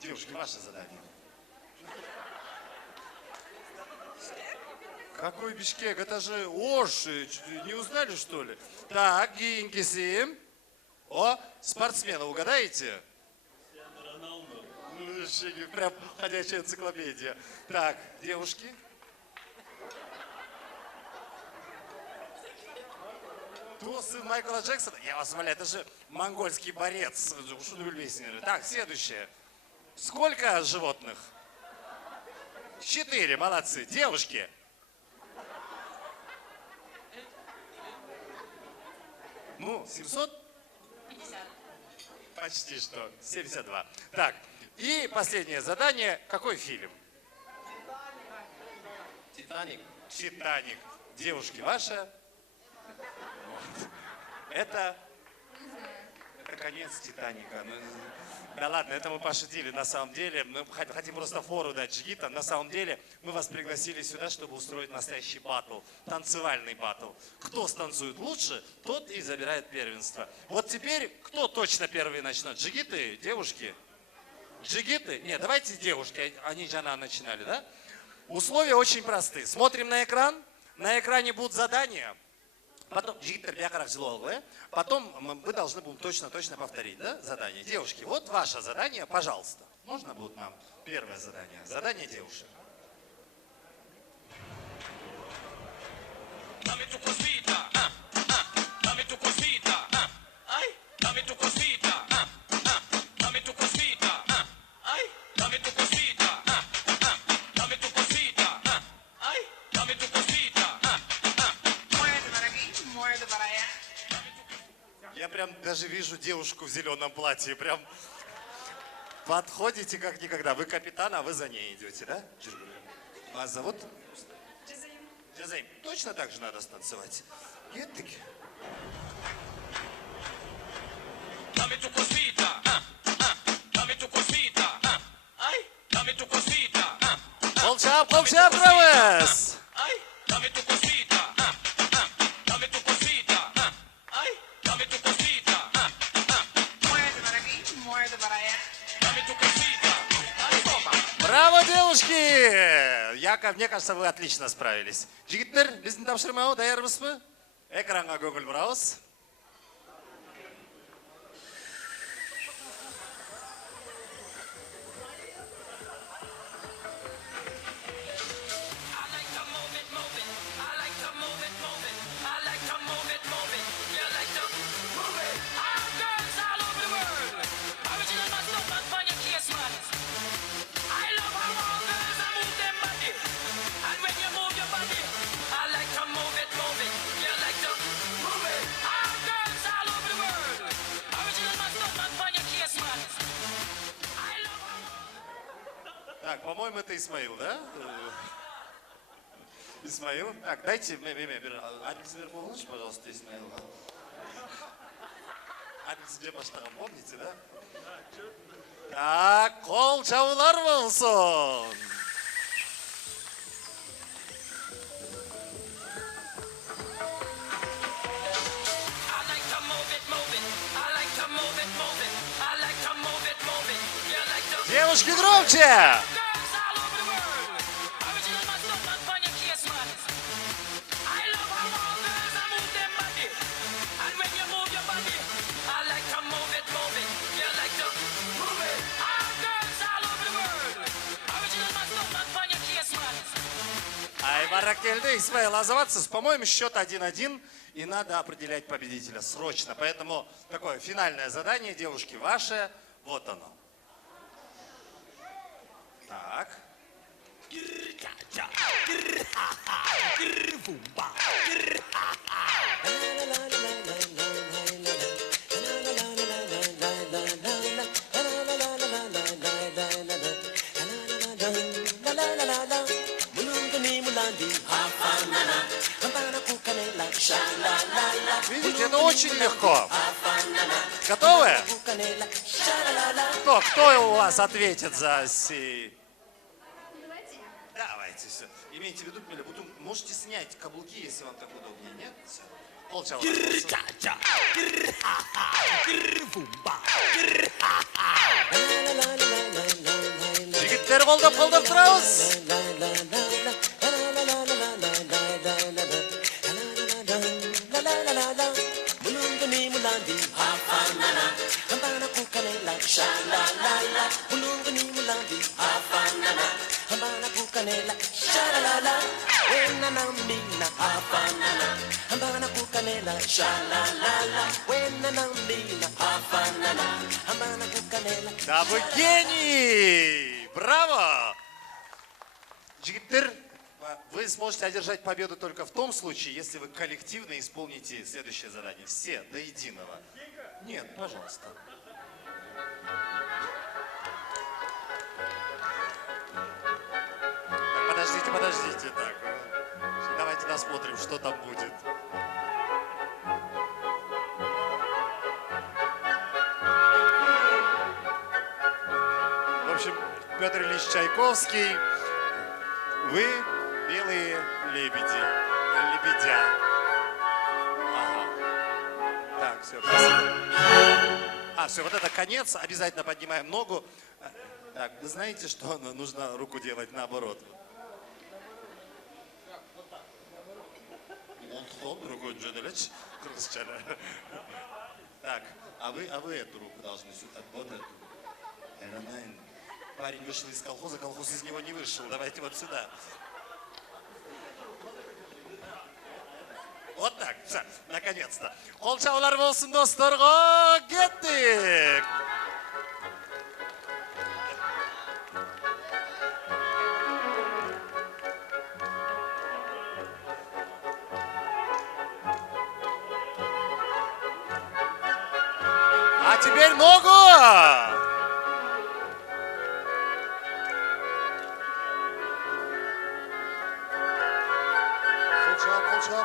Девушки, ваше задание. Какой Бишкек? Это же Ош. Не узнали, что ли? Так, Гинкиси. О, спортсмена угадаете? Ну, вообще, прям ходячая энциклопедия. Так, девушки. Кто сын Майкла Джексона? Я вас умоляю, это же монгольский борец. Так, следующее. Сколько животных? 4, молодцы. Девушки. Ну, 700? 50. Почти что. 72. Так, и последнее задание. Какой фильм? Титаник. Титаник. Девушки, ваша? Вот. Это конец Титаника. Ну, да ладно, это мы пошутили на самом деле. Мы хотим просто фору дать Джигита. На самом деле мы вас пригласили сюда, чтобы устроить настоящий батл. Танцевальный батл. Кто станцует лучше, тот и забирает первенство. Вот теперь кто точно первый начнет? Джигиты, девушки? Джигиты? Нет, давайте девушки. Они же начинали, да? Условия очень простые. Смотрим на экран. На экране будут задания. Потом, потом мы должны будем точно повторить, да, задание. Девушки, вот ваше задание, пожалуйста. Можно будет нам первое задание? Задание девушек. Я прям даже вижу девушку в зеленом платье. Прям подходите как никогда. Вы капитан, а вы за ней идете, да? Вас зовут? Джазаим. Джазаим. Точно так же надо станцевать? Нет таки? Полчап, Травес! Браво, девушки! Мне кажется, вы отлично справились. Жигиттер, біздің тапсырмау даярбыз мы? Экранға көңіл бұрауыз. Так, по-моему, это Исмаил, да? Исмаил. Так, дайте Адильсбер Павлович, пожалуйста, Исмаил. Адильсбер Баштаган, помните, да? Так, қол жаулар болсын. Девушки, громче! Баракельды, Исмаил Азаватцев. По-моему, счет 1-1, и надо определять победителя срочно. Поэтому такое финальное задание, девушки, ваше. Вот оно. Так. Видите, это очень легко. Готовы? Кто у вас ответит за си? Давайте, все. Имейте в виду, потом можете снять каблуки, если вам так удобнее, нет? Все. Полчаса. Жігіттер қолдап тұрауыз. Да вы гений! Браво! Жигиттер, вы сможете одержать победу только в том случае, если вы коллективно исполните следующее задание. Все до единого. Нет, пожалуйста. Подождите. Так. Давайте посмотрим, что там будет. В общем, Петр Ильич Чайковский, вы белые лебеди, лебедя. Ага. Так, все, спасибо. Все, вот это конец, обязательно поднимаем ногу. Так, вы знаете, что нужно руку делать наоборот? Другой джеделеч, так, а вы эту руку должны сюда, вот эту. Парень вышел из колхоза, колхоз из него не вышел. Давайте вот сюда. Вот так, все, наконец-то. Қол шаулар болсын достарға, кеттік. А теперь ногу!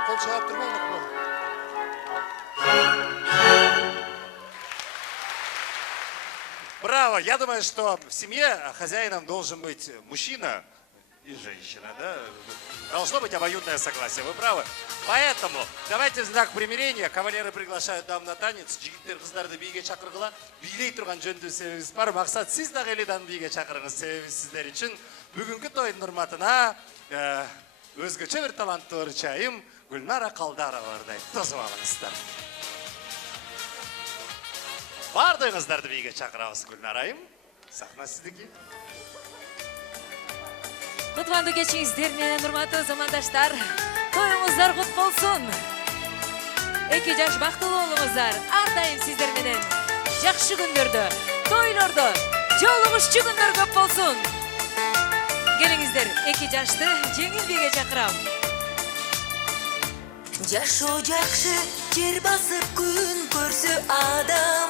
Қолшап, тұрмай. Браво! Я думаю, что в семье хозяином должен быть мужчина и женщина, да? Должно быть обоюдное согласие, вы правы. Поэтому давайте в знак примирения кавалеры приглашают дам на танец. Жігіттер қыздарды биге шақырғыла. Билей тұрған жөнді себебіміз бар. Мақсат сіз дағы еледан биге шақырыңыз себебі сіздер үшін. Бүгінгі тойдың ұрматына өзгөчө бір талантты ұрчайым Гүлнара Қалдароваларды тосып алыңыздар. Бардыңыздарды биге шақырабыз Гүлнарайым. Сахна сіздікі. Құтманды кешіңіздер менен урматтуу замандаштар. Тойыңыздар құт болсын. 2 жаш бактылуу болуңуздар. Ардайым сиздер менен жакшы күндөрдө, тойлордо, жолугушчу күндөр көп болсун. Келиңиздер, 2 жашты жеңил биге чакырам. Жашоо жакшы, жер басып күн көрсө адам.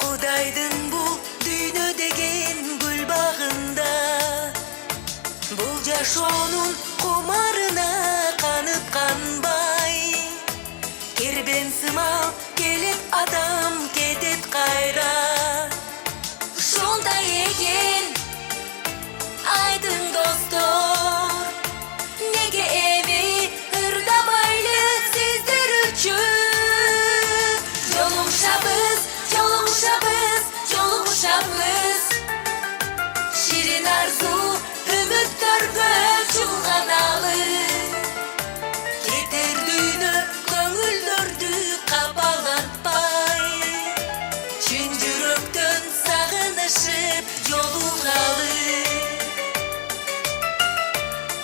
Кудайдын бул дүйнө деген гүл багында. Бул жашоонун кумарына канып канбай. Кербен сымал келип адам кетет кайра. Ошондой экен айдың достор. Неге эми ырдабайлы сиздер үчүн? Жолугушабыз, жолугушабыз, жолугушабыз. Ширин арзу үмүттөргө чулганалы. Кетер дүйнө көңүлдөрдү капалатпай. Чын жүрөктөн сагынышып жолугалы.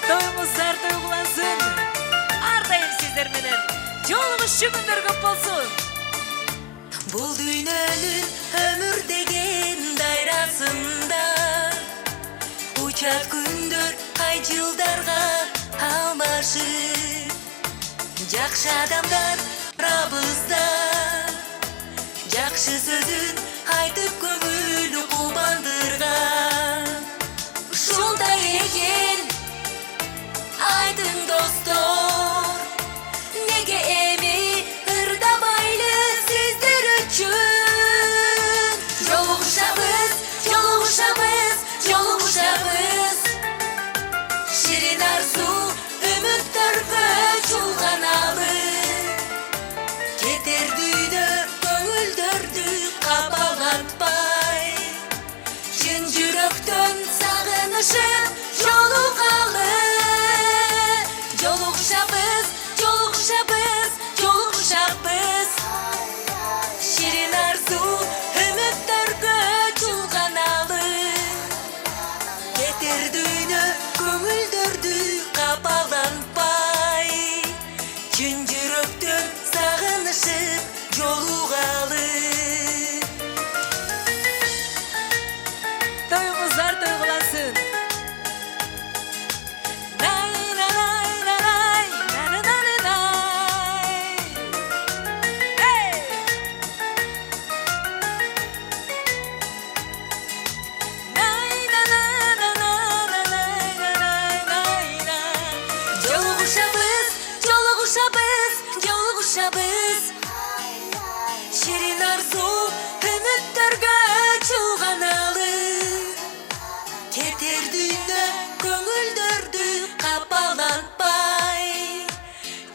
Тоюңуздар тойлансын. Ардайым сиздер менен жолугушчу күндөр көп болсун. Бул дүйнөнүн өмүр деген дайрасында учат күндөр ай жылдарга алмашып. жакшы жакшы адамдар арабызда жакшы сөзүн айтып көңүл кубандырган ушундай экен айтың достор неге эми ырдабайлы сиздер үчүн жолугушабыз жолугушабыз жолугушабыз ширин арзу үмүттөргө чулганалы кетер дүйнө көңүлдөрдү капалатпай чын жүрөктөн сагынышып жолугалы жолугушабыз жолугушабыз жолугушабыз ширин арзу үмүттөргө чулганалы кетер дүйнө көңүлдөрдү капаланпай чын жүрөктөн сагынышып жолугалы Toyumuzlar toygulansın. Жолугушабыз, жолугушабыз, жолугушабыз. Ширин арзу үмүттөргө чулганалы. Кетер дүйнө көңүлдөрдү капалатпай.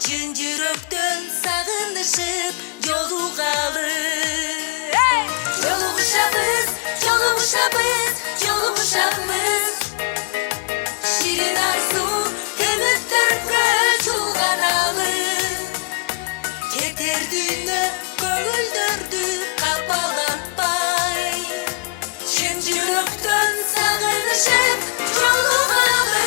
Чын жүрөктөн сагынышып жолугалы. Жолугушабыз, жолугушабыз, жолугушабыз. Ширин арзу үмүттөргө чулганалы кетер дүйнө көңүлдөрдү капалатпай чын жүрөктөн сагынышып жолугалы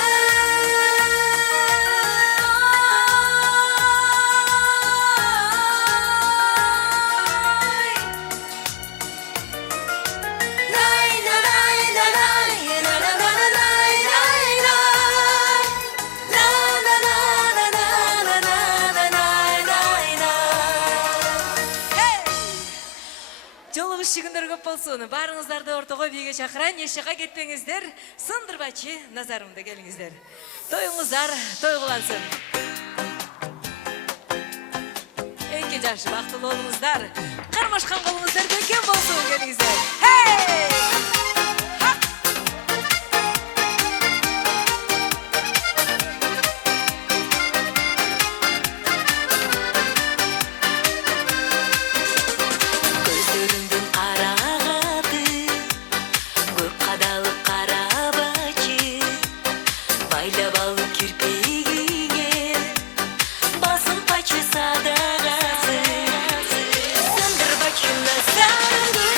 Жолугуш күндөр көп болсун. Барыңыздарды ортого бийге чакырайын. Эшикка кетпеңиздер. Сындырбачы назарымда келиңиздер. Тоюңуздар тойгулансын. Эки жаш бактылуу болуңуздар. Кармашкан колуңуздар бекем болсун келиңиздер. Hey! көздөрүңдүн карагаты көп кадалып карабачы байлап алып кирпигиңе басынпачы садагасы сындырбачы назарды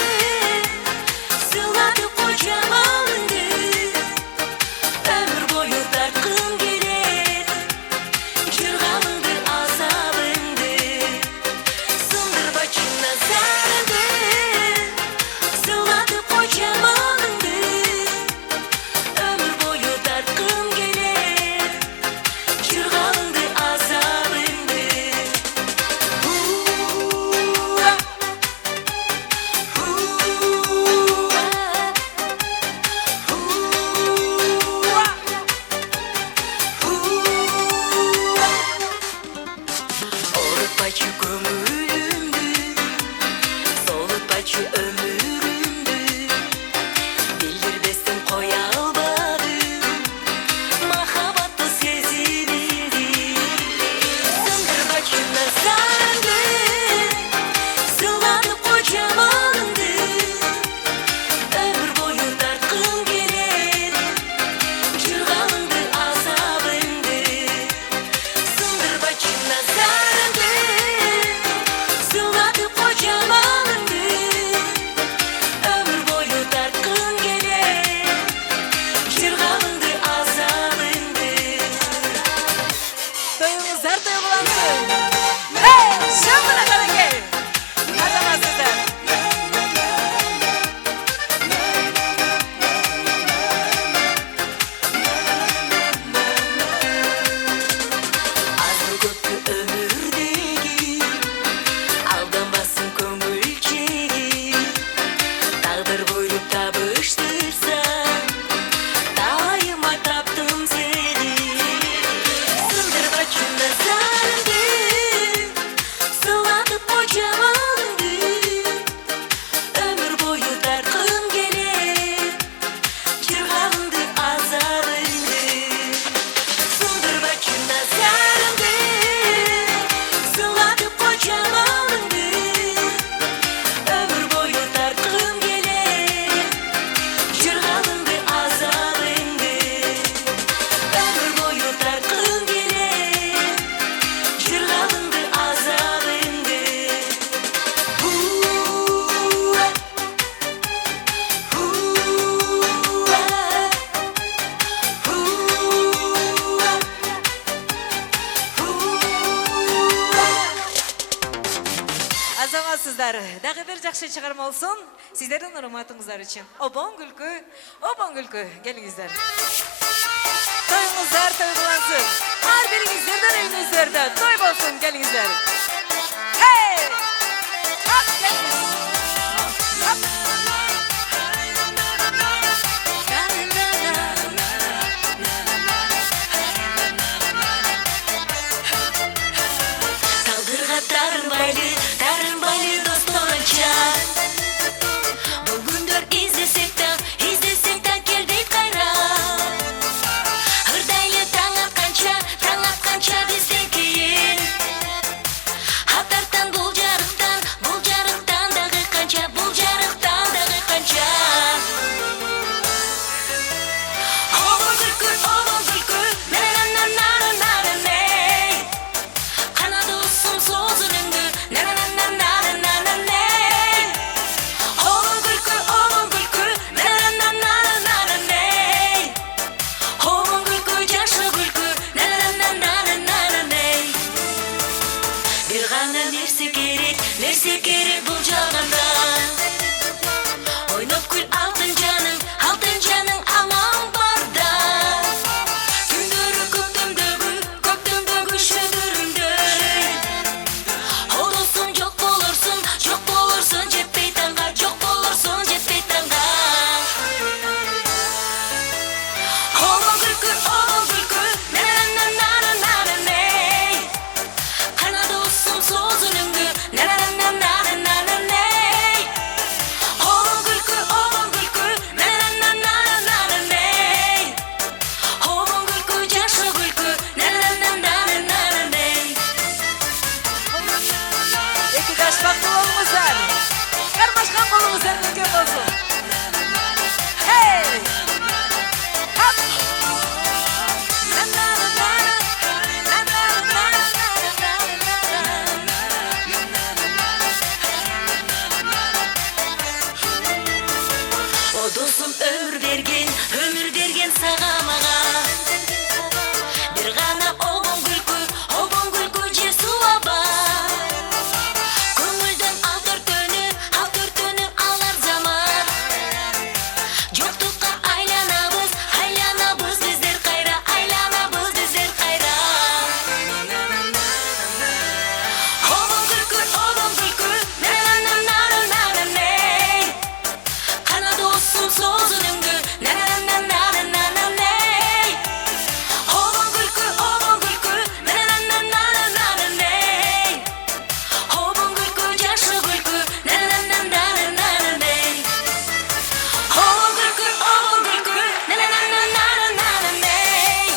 кыздар, дагы бир жакшы чыгарма болсун. Сиздердин урматыңыздар үчүн. Обон күлкү, келиңиздер. Тоюңуздар той кылансын. Ар бириңиздерден үйүңүздөрдө той болсун, келиңиздер. Hey! Hop, Hop. Taldırga darın baylı dostlarınca Bugündür izlesek ta geldik kayra Hırdaylı taң atkança bizden keyin Haftartan bul jarıktan dağı kança Oğul gülkür, ney Kanadı olsun sozun öngü, ney Oğul gülkür, ney Oğul gülkür, yaşlı gülkür, ney Bir gana nerse gerek bul jaganda Oynop gül altın canın aman barda Gündürü köktümdögü şödürümdöy Olursun çok bolursun jeppey tanga Oğul gülkür, ney Kanadı olsun sozun öngü, ney Oğul gülkür, ney Oğul gülkür, yaşlı gülkür, ney Ekitaş baktı olmuşlar. Karmaşkan kolumuzdan mümkün olsun. Hey! Hop! O dostum ömür bergen sağa mağa Bir gana obon gülkü je suaba Көңілдің алтыр төніп алар zaman Жоқтыққа айланабыз біздер қайра Обон гүлкү, ней Қанады olsun sozun öngü, ney Obon gülkü, ney Obon gülkü, yaşlı gülkü, ney Obon gülkü, ney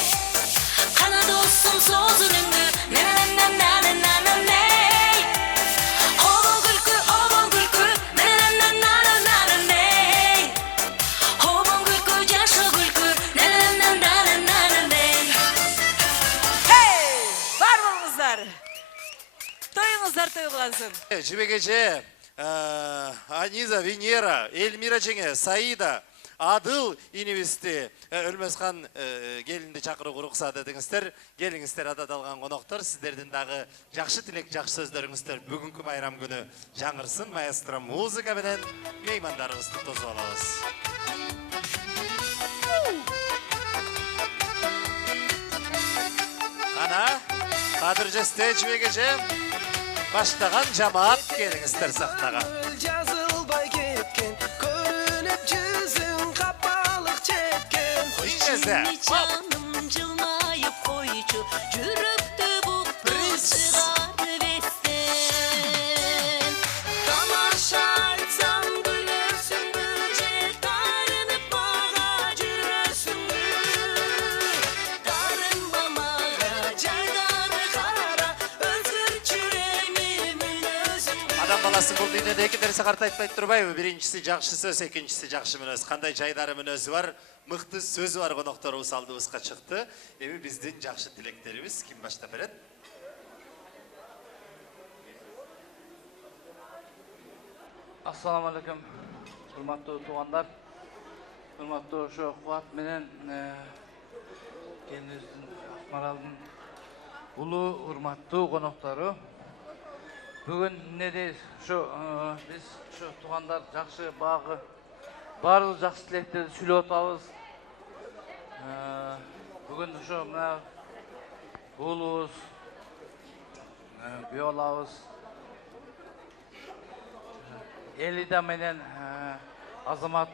Kanadı olsun sozun öngü, ney Obon gülkü, ney Obon gülkü, yaşlı gülkü, ney Hey! Var bolыңыздар. Тоюңуздар той кылансın. Жібегеже, Аниза, Венера, Эльмира жеңе, Саида, Адыл инебесте Өлмесхан келінді чақыруға рұқсат етіңіздер. Келіңіздер атадалған қонақтар, сіздердің дағы жақсы тілек, жақсы сөздеріңіздер бүгінгі байрам күні жаңырсын. Маэстро музыка менен меймандарыңызды тосып алабыз. Қана, қадірже стейдж бегеже, баштаған жамаат келіңіздер сахнаға. Жазылбай кеткен, көрініп жүзің қапалық жеткен. Қош кезді. Canım жылмайып қойчу, жүректі бұқтың шығарып естен. Тамаша айтсам күлерсің же, тарынып маға жүресің. Тарынба маға, жайдары қара, өзгерт жүремін өзің. Адам баласы бұл дүниеде екі нәрсе қартайтпай тұрбайбы? Біріншісі жақсы сөз, екіншісі жақсы мінез. Қандай жайдары мінезі бар? Мықты сөзі бар қонақтарымыз алдыбызға шықты. Эми біздің жақсы тілектеріміз кім баштап береді? Assalamu alaikum, hurmatlı tuğanlar. Hurmatlı şu Fuat menen kendinizin Akmaral'ın ulu hurmatlı konukları. бүгін не дейіз, біз туғандар жақсы бағы, барлық жақсы тілектерді сөйлеп отырмыз. Бүгін мына ұлымыз, күйеуіміз, Элида менен Азамат,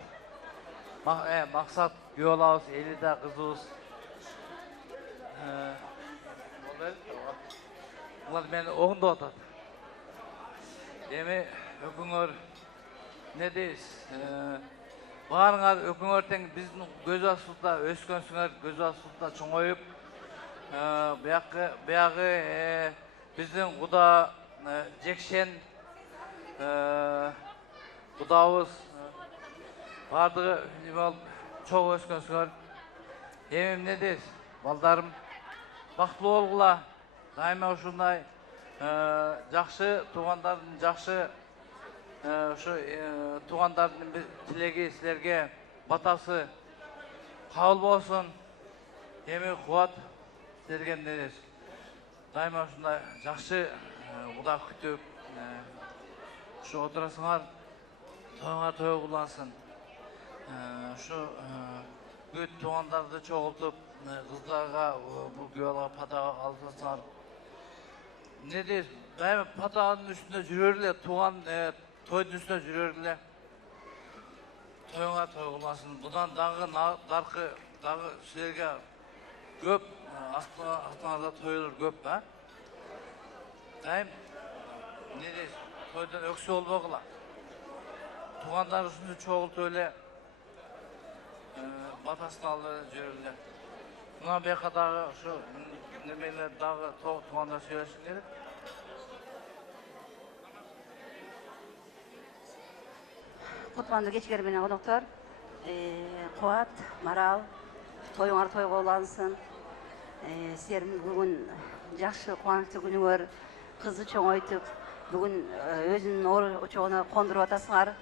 Мақсат күйеуіміз, Элида қызымыз. Олар мені оғында отады. Деме, өкіңөр, не дейіз? Бағарыңар өкіңөртен біздің көз асылда өскөнсіңер, көз асылда чоңойып, баяғы біздің құда Жекшен, құдауыз бардығы чоң өскөнсіңер. Емем не дейіз? Балдарым, бақытлы олғыла, дайыма ұшындай, жақшы туғандардың, жақшы туғандардың тілегі сілерге батасы қабыл болсын, емі қуат сілерген дедес. Дайыма ұшындай, жақшы ұда күтіп, отырасыңар, тойыңар той құласын. Көт туғандарды чоғылтып, қыздарға, бұл күйеуға патаға қалсасыңар. Не дейіз, дайым патағының үстінде жүрерле, туған тойдың үстінде жүрерле. Тойыңа той қыласын. Бұдан дағы сілерге көп, астыңарда тойлар көп, ба? Дайым, не дейіз, тойдан өксі ол боғыла. Туғандар үстінде чоғыл тойле, батасын алды жүрерле. Бұнан бейқадағы немелер дағы туғанда сөйлесін керек. Құтпанды кешкер менен қонақтар, Қуат, Марал, тойыңар той қолансын. Сіздер бүгін жақсы қуанышты күніңер қызы чоңойтып, бүгін өзінің очоғына қондырып атасыңар.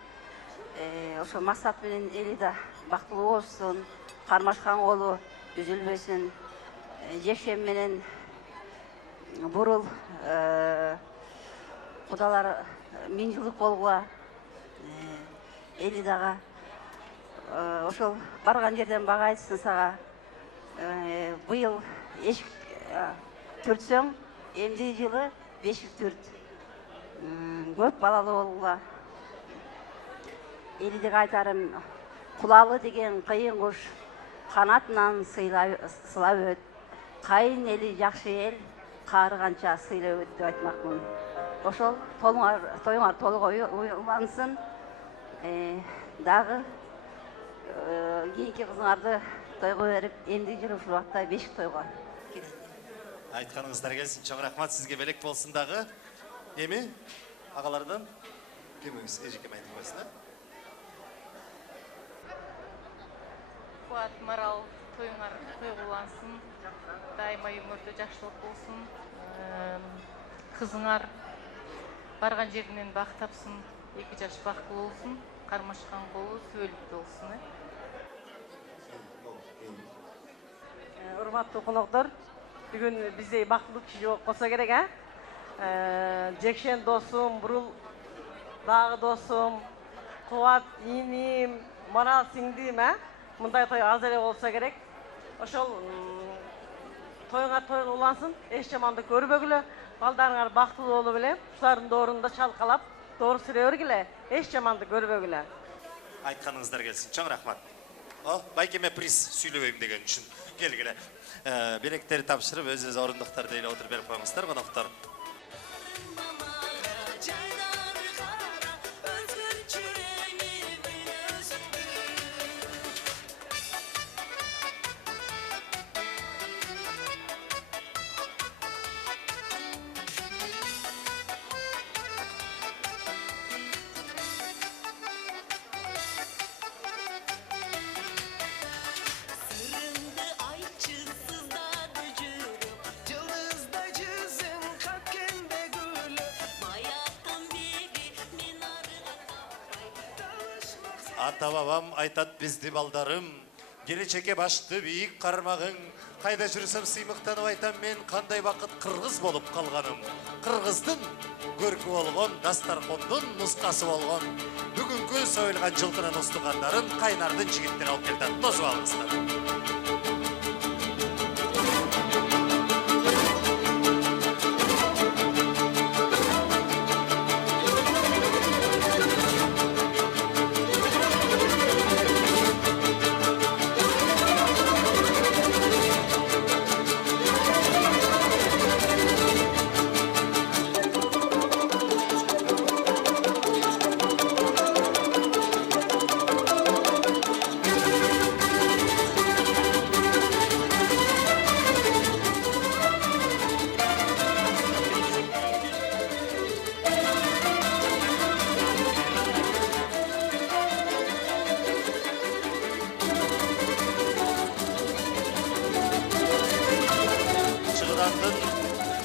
Ошо Мақсат менен Элида бақтылы болсын, Қармашқан қолы үзілбесін. Жекшен менен Бурыл құдалар мен жылдық болғыла. Элидаға ошол барған жерден баға айтсын саға. Бұйыл ешік түртсең, емді жылы бешік түрт. Көп балалы болғыла. Элидаға айтарым, құлалы деген қиын құш, қанатынан сылап өт. Қайын елі жақшы ел, қарығанша сыйлы өт деп айтмақпын. Ошол тойыңар толық ойлансын. Дағы кейінгі қызыңарды тойға беріп, енді жүріп ұшылуақта бешік тойға. Айтқаныңыздар келсін, чоң рахмат сізге белек болсын дағы. Еме, ағалардан кеміңіз, ежекем айтып қойсын. Қуат, Марал, тойыңар той құлансын, дайыма өмірді жақшылық болсын, қызыңар барған жерінен бақ тапсын, 2 жаш баққы болсын, Қармашқан қолы сөйлікті болсын. Урматтуу конокдор, бүгүн бизде бактылуу киши болсо керек, Жекшен досум, Бурул дагы досум, Кубат иним, Марал сиңдим, мындай той аз эле болсо керек. Ошол тойуңар той улансын, эч жаманды көрбөгүлө, балдарыңар бактылуу болуп эле, ушулардын доорунда чалкалап, doğru süre örgüle, eş jamanды көрбөгүлө. Айтқаныңыздар келсин, чоң рахмат. Байкеме приз сүйлөбөйм деген үшін келгиле. Белектерди тапшырып, өз орындуктарда эле отуруп берип коюңуздар, конокдор. Ата бабам айтат бізді балдарым, Келечекке башты бийик кармагың. Кайда жүрсөм сыймыктанып айтам мен кандай бакыт кыргыз болуп калганым. Кыргыздын көркү болгон, дастаркондун нускасы болгон. Бүгүнкү союлган жылкынын устугандарын кайнардын жигиттери алып келди. Тосуп алыңыздар.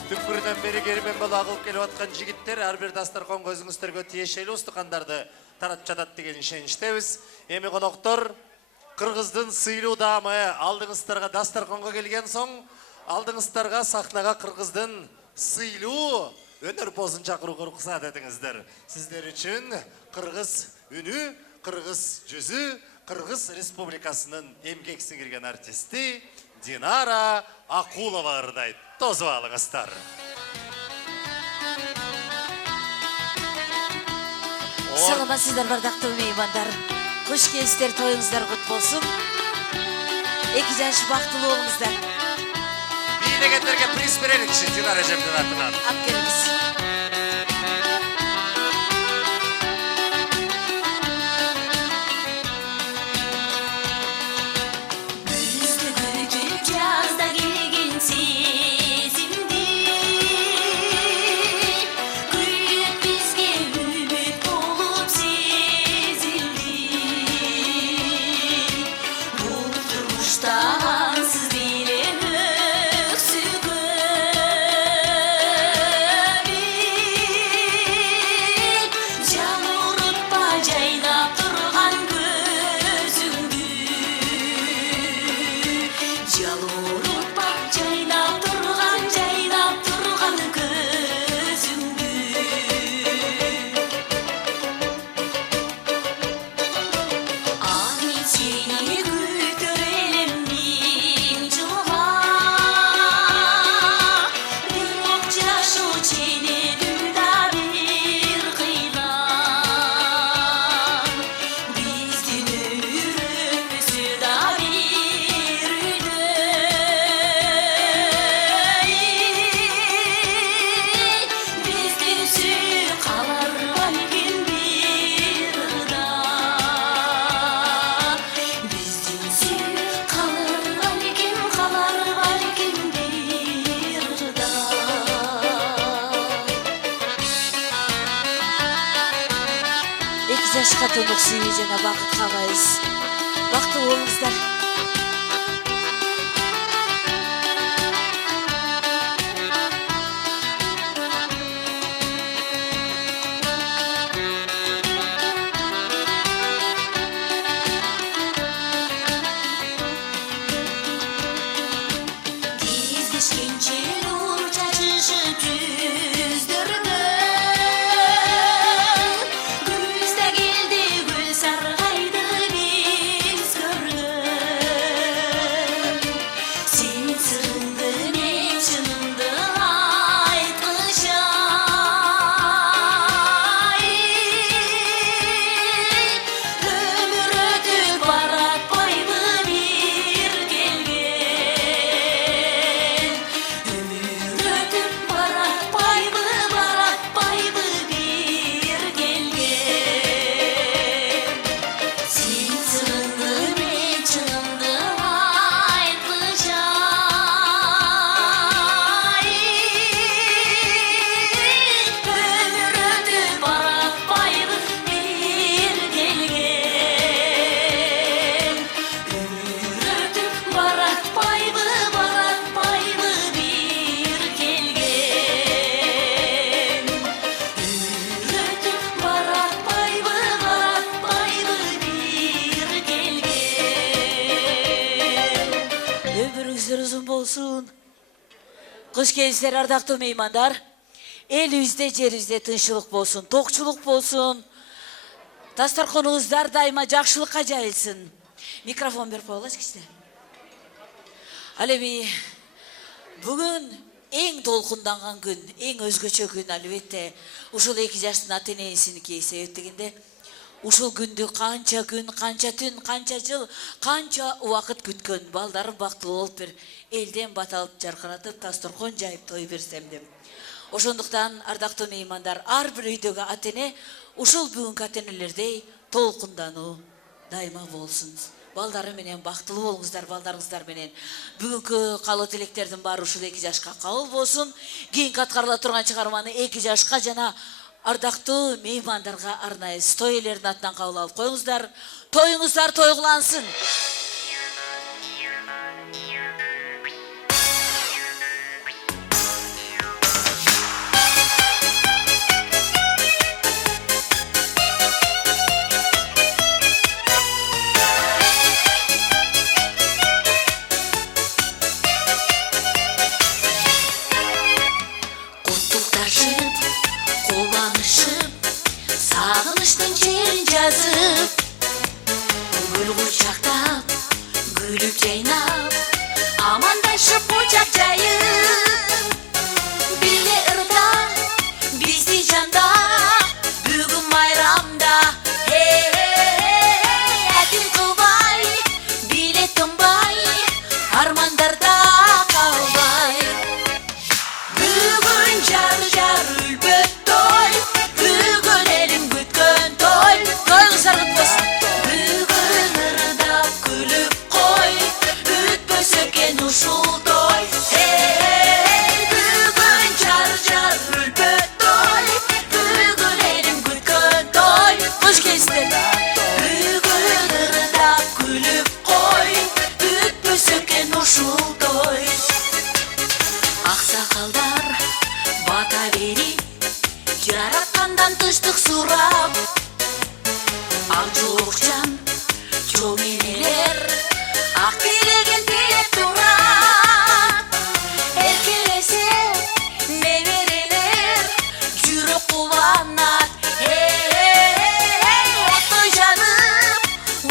Түпкүрүнөн бери кермен болуп агылып келип аткан жигиттер ар бир дастаркон көзүңүздөргө тиешелүү устукандарды таратып жатат деген ишеничтебиз. Эми коноктор кыргыздын сыйлуу даамы алдыңыздарга дастарконго келген соң, алдыңыздарга сахнага кыргыздын сыйлуу өнөр позун чакырууга уруксат этиңиздер. Сиздер үчүн кыргыз үнү, кыргыз жүзү, Кыргыз Республикасынын эмгек сиңирген артисти Динара Акулова ырдайт. Тосуп алыңыздар. Саламатсыздар бардактуу меймандар. Куш келиптер, тоюңуздар кут болсун. 2 жаш бактылуу болуңуздар. Бийлегендерге приз береликчи Динара эжемдин атынан. Алып келиңиз. Жашқа толық сүйі жана бақыт қалайыз. Бақты болыңыздар. Gül sargaydı biz görgün Ömrünüzler uzun bolsun. Kış gelişler ardaklı meymanlar. Elinizde cerizde tınçılık bolsun, tokçuluk bolsun. Dastarkonunuzlar daima jakşılıkka jayılsın. Mikrofon berip koyulaç kişiler. Alemi, bugün en dolkundangan gün, en özgöçö gün albette. Uşul 2 жаштын ата-энесиники себептегенде ушул күндү канча күн, канча түн, канча жыл, канча убакыт күткөн балдары бактылуу болуп бир элден бат алып жаркыратып дасторкон жайып той берсем деп. Ошондуктан ардактуу меймандар, ар бир үйдөгү ата-эне ушул бүгүнкү ата-энелердей толкундануу дайыма болсун. Балдары менен бактылуу болуңуздар, балдарыңыздар менен. Бүгүнкү каалоо тилектердин баары ушул 2 жашка кабыл болсун. Кийинки аткарыла турган чыгарманы 2 жашка жана ардактуу меймандарга арнайы той ээлердин атынан кабыл алып коюңуздар. Тоюңуздар тойгулансын. Sağınıştın çerin yazıp Gül kucakta gülüp caynap Amandaşıp bucak cayıp Bile ırda bizi canda Bugün bayramda Hey hey hey Adim kılbay bile tımbay Armandarda kalbay Bugün jar jar ülbet toy Uşul toy, hey, bugün jar jar ülbet toy, bugün elim gütkön toy, hoş geldin. Bugün ırda gülüp koy, ütpü söken uşul toy. Aksakaldar bata verip, yaratkandan tıştık surap, Akçulukcan, çok eneler, ak dilegen dilep durar. Erkelese mevereler, jürek kullanat. Hey hey hey, otto janıp,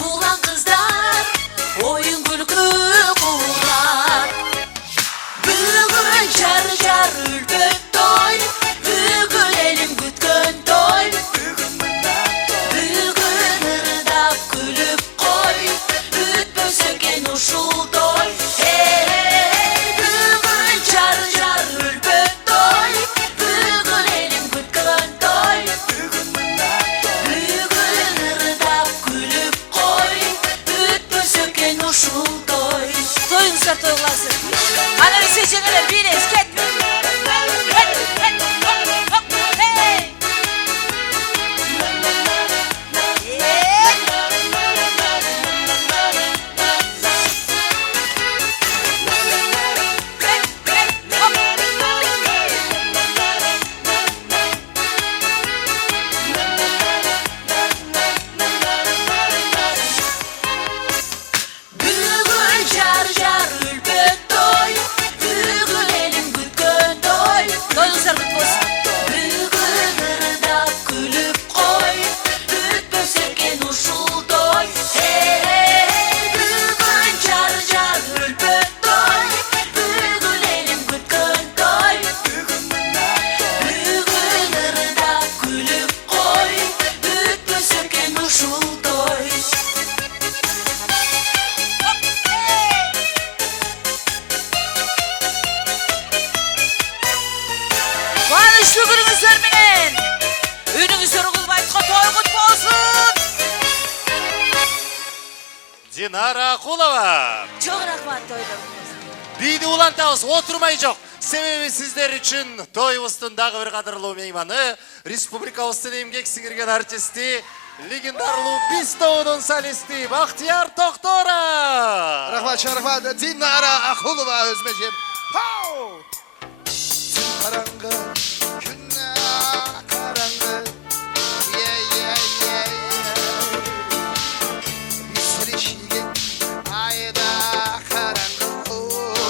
ulan kızlar, oyun gülkü kurar. Bugün jar jar ülbet toy, bugün elim gütkön toy. Bugün ırda gülüp koy, ütpö söken uşul toy. Hey hey, bugün jar jar ülbet toy, bugün elim gütkön toy. Bugün ırda gülüp koy, ütpö söken uşul toy. Toyuңuzдар toygulasın. Ana bir seçeneler, bir esket. Hey! Bugün jar jar ülbet toy, bugün elim gütkön toy. Toyuңuzдар kutlu olsun. Bugün ırda gülüp koy, ütpö söken uşul toy. Hey hey hey, bugün jar jar ülbet toy, bugün elim gütkön toy. Bugün ırda gülüp koy, ütpö söken uşul toy. Kuanычтуу күнүңүздөр менен үйүңүздөр кулбайткан той кутlu olsun. Динара Кулова. Çok рахмат тойлоруңуз. Бийди улантабыз, отурмай жок. Себеби сиздер үчүн тоюбуздун дагы бир кадырлуу мейманы, республикабыздын эмгек сиңирген артисти, легендарлуу биз тобунун солисти Бактияр Токторов. Рахмат, рахмат. Динара Акулова өзмежем. Хау! Караңгы, күнне караңгы. Бисиришиген айда караңгы.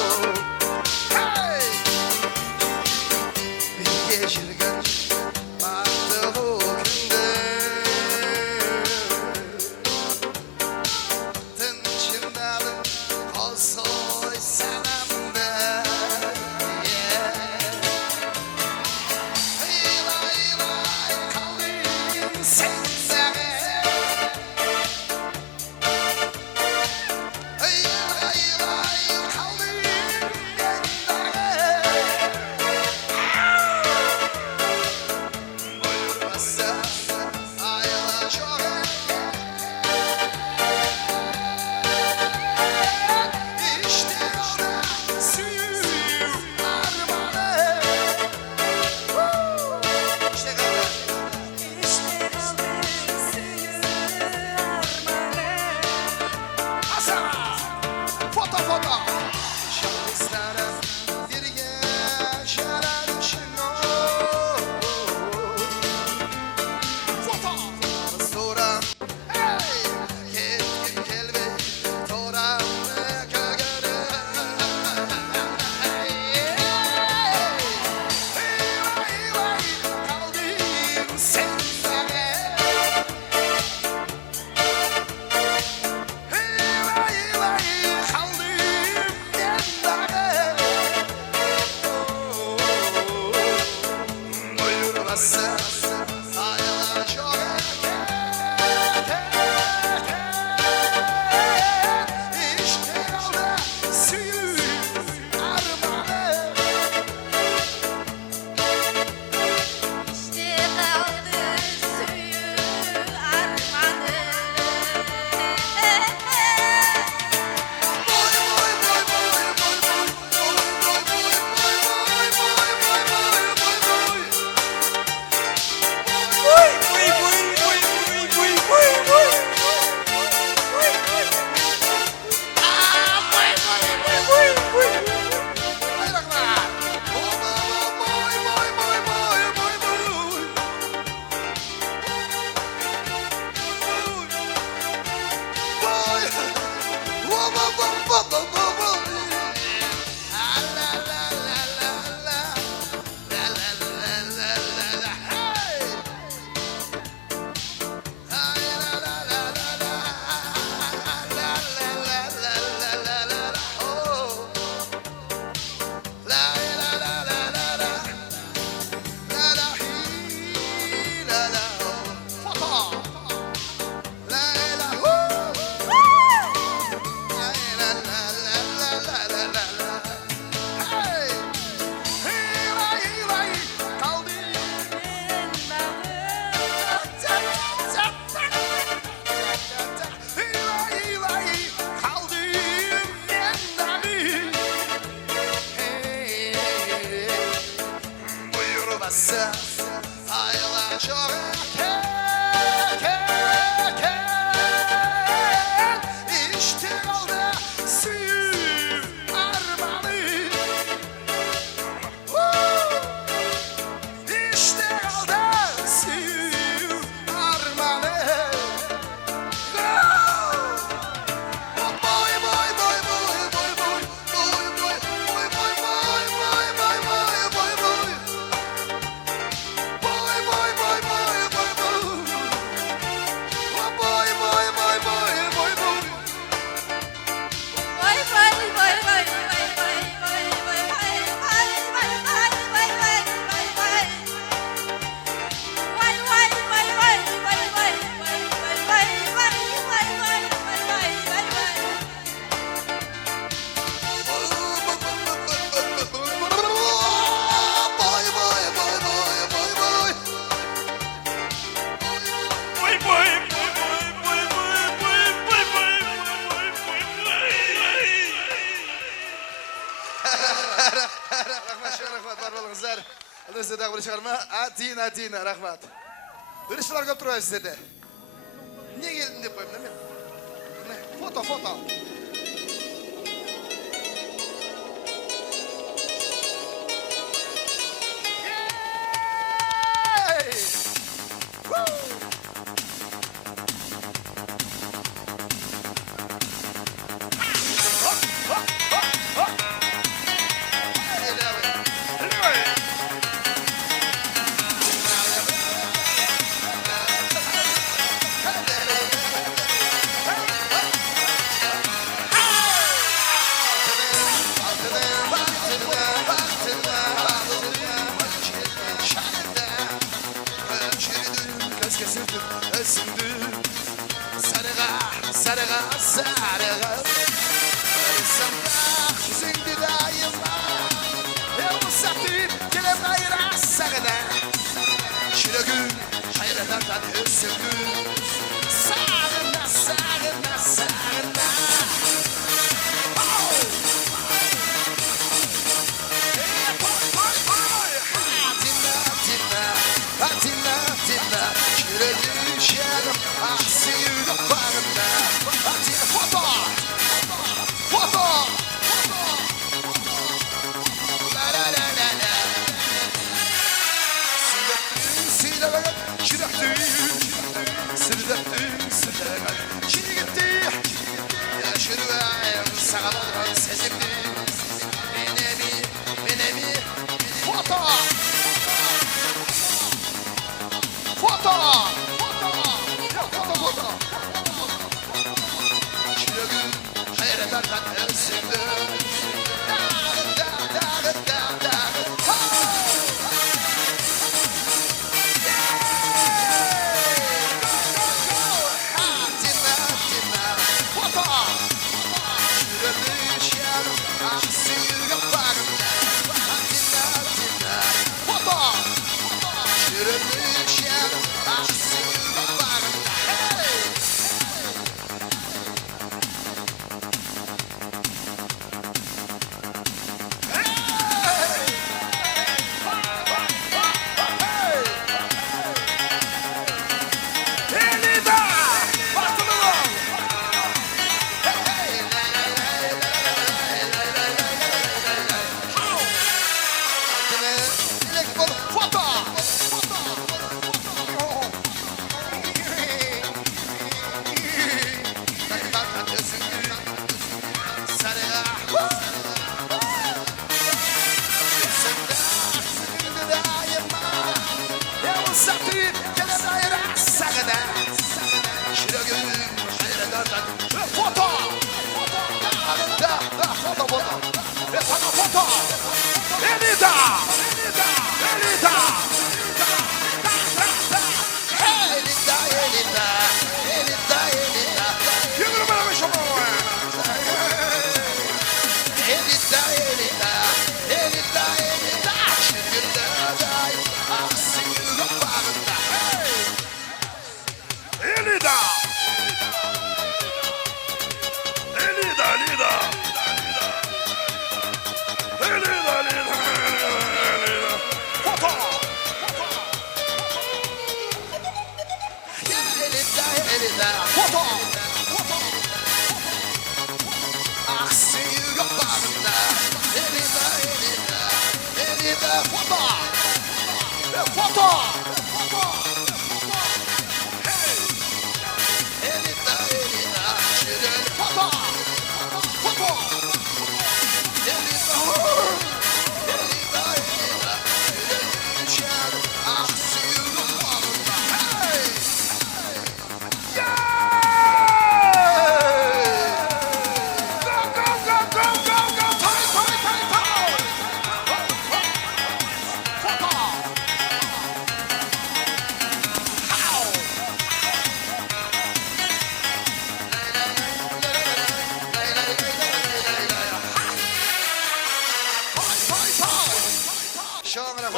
Rahmat, var bolыңыздар. Өзі дағы бір шығарма. Атина, рахмат. Үрішілер көп тұрған сіздерде. Не келдің деп қойым, мен? Фото.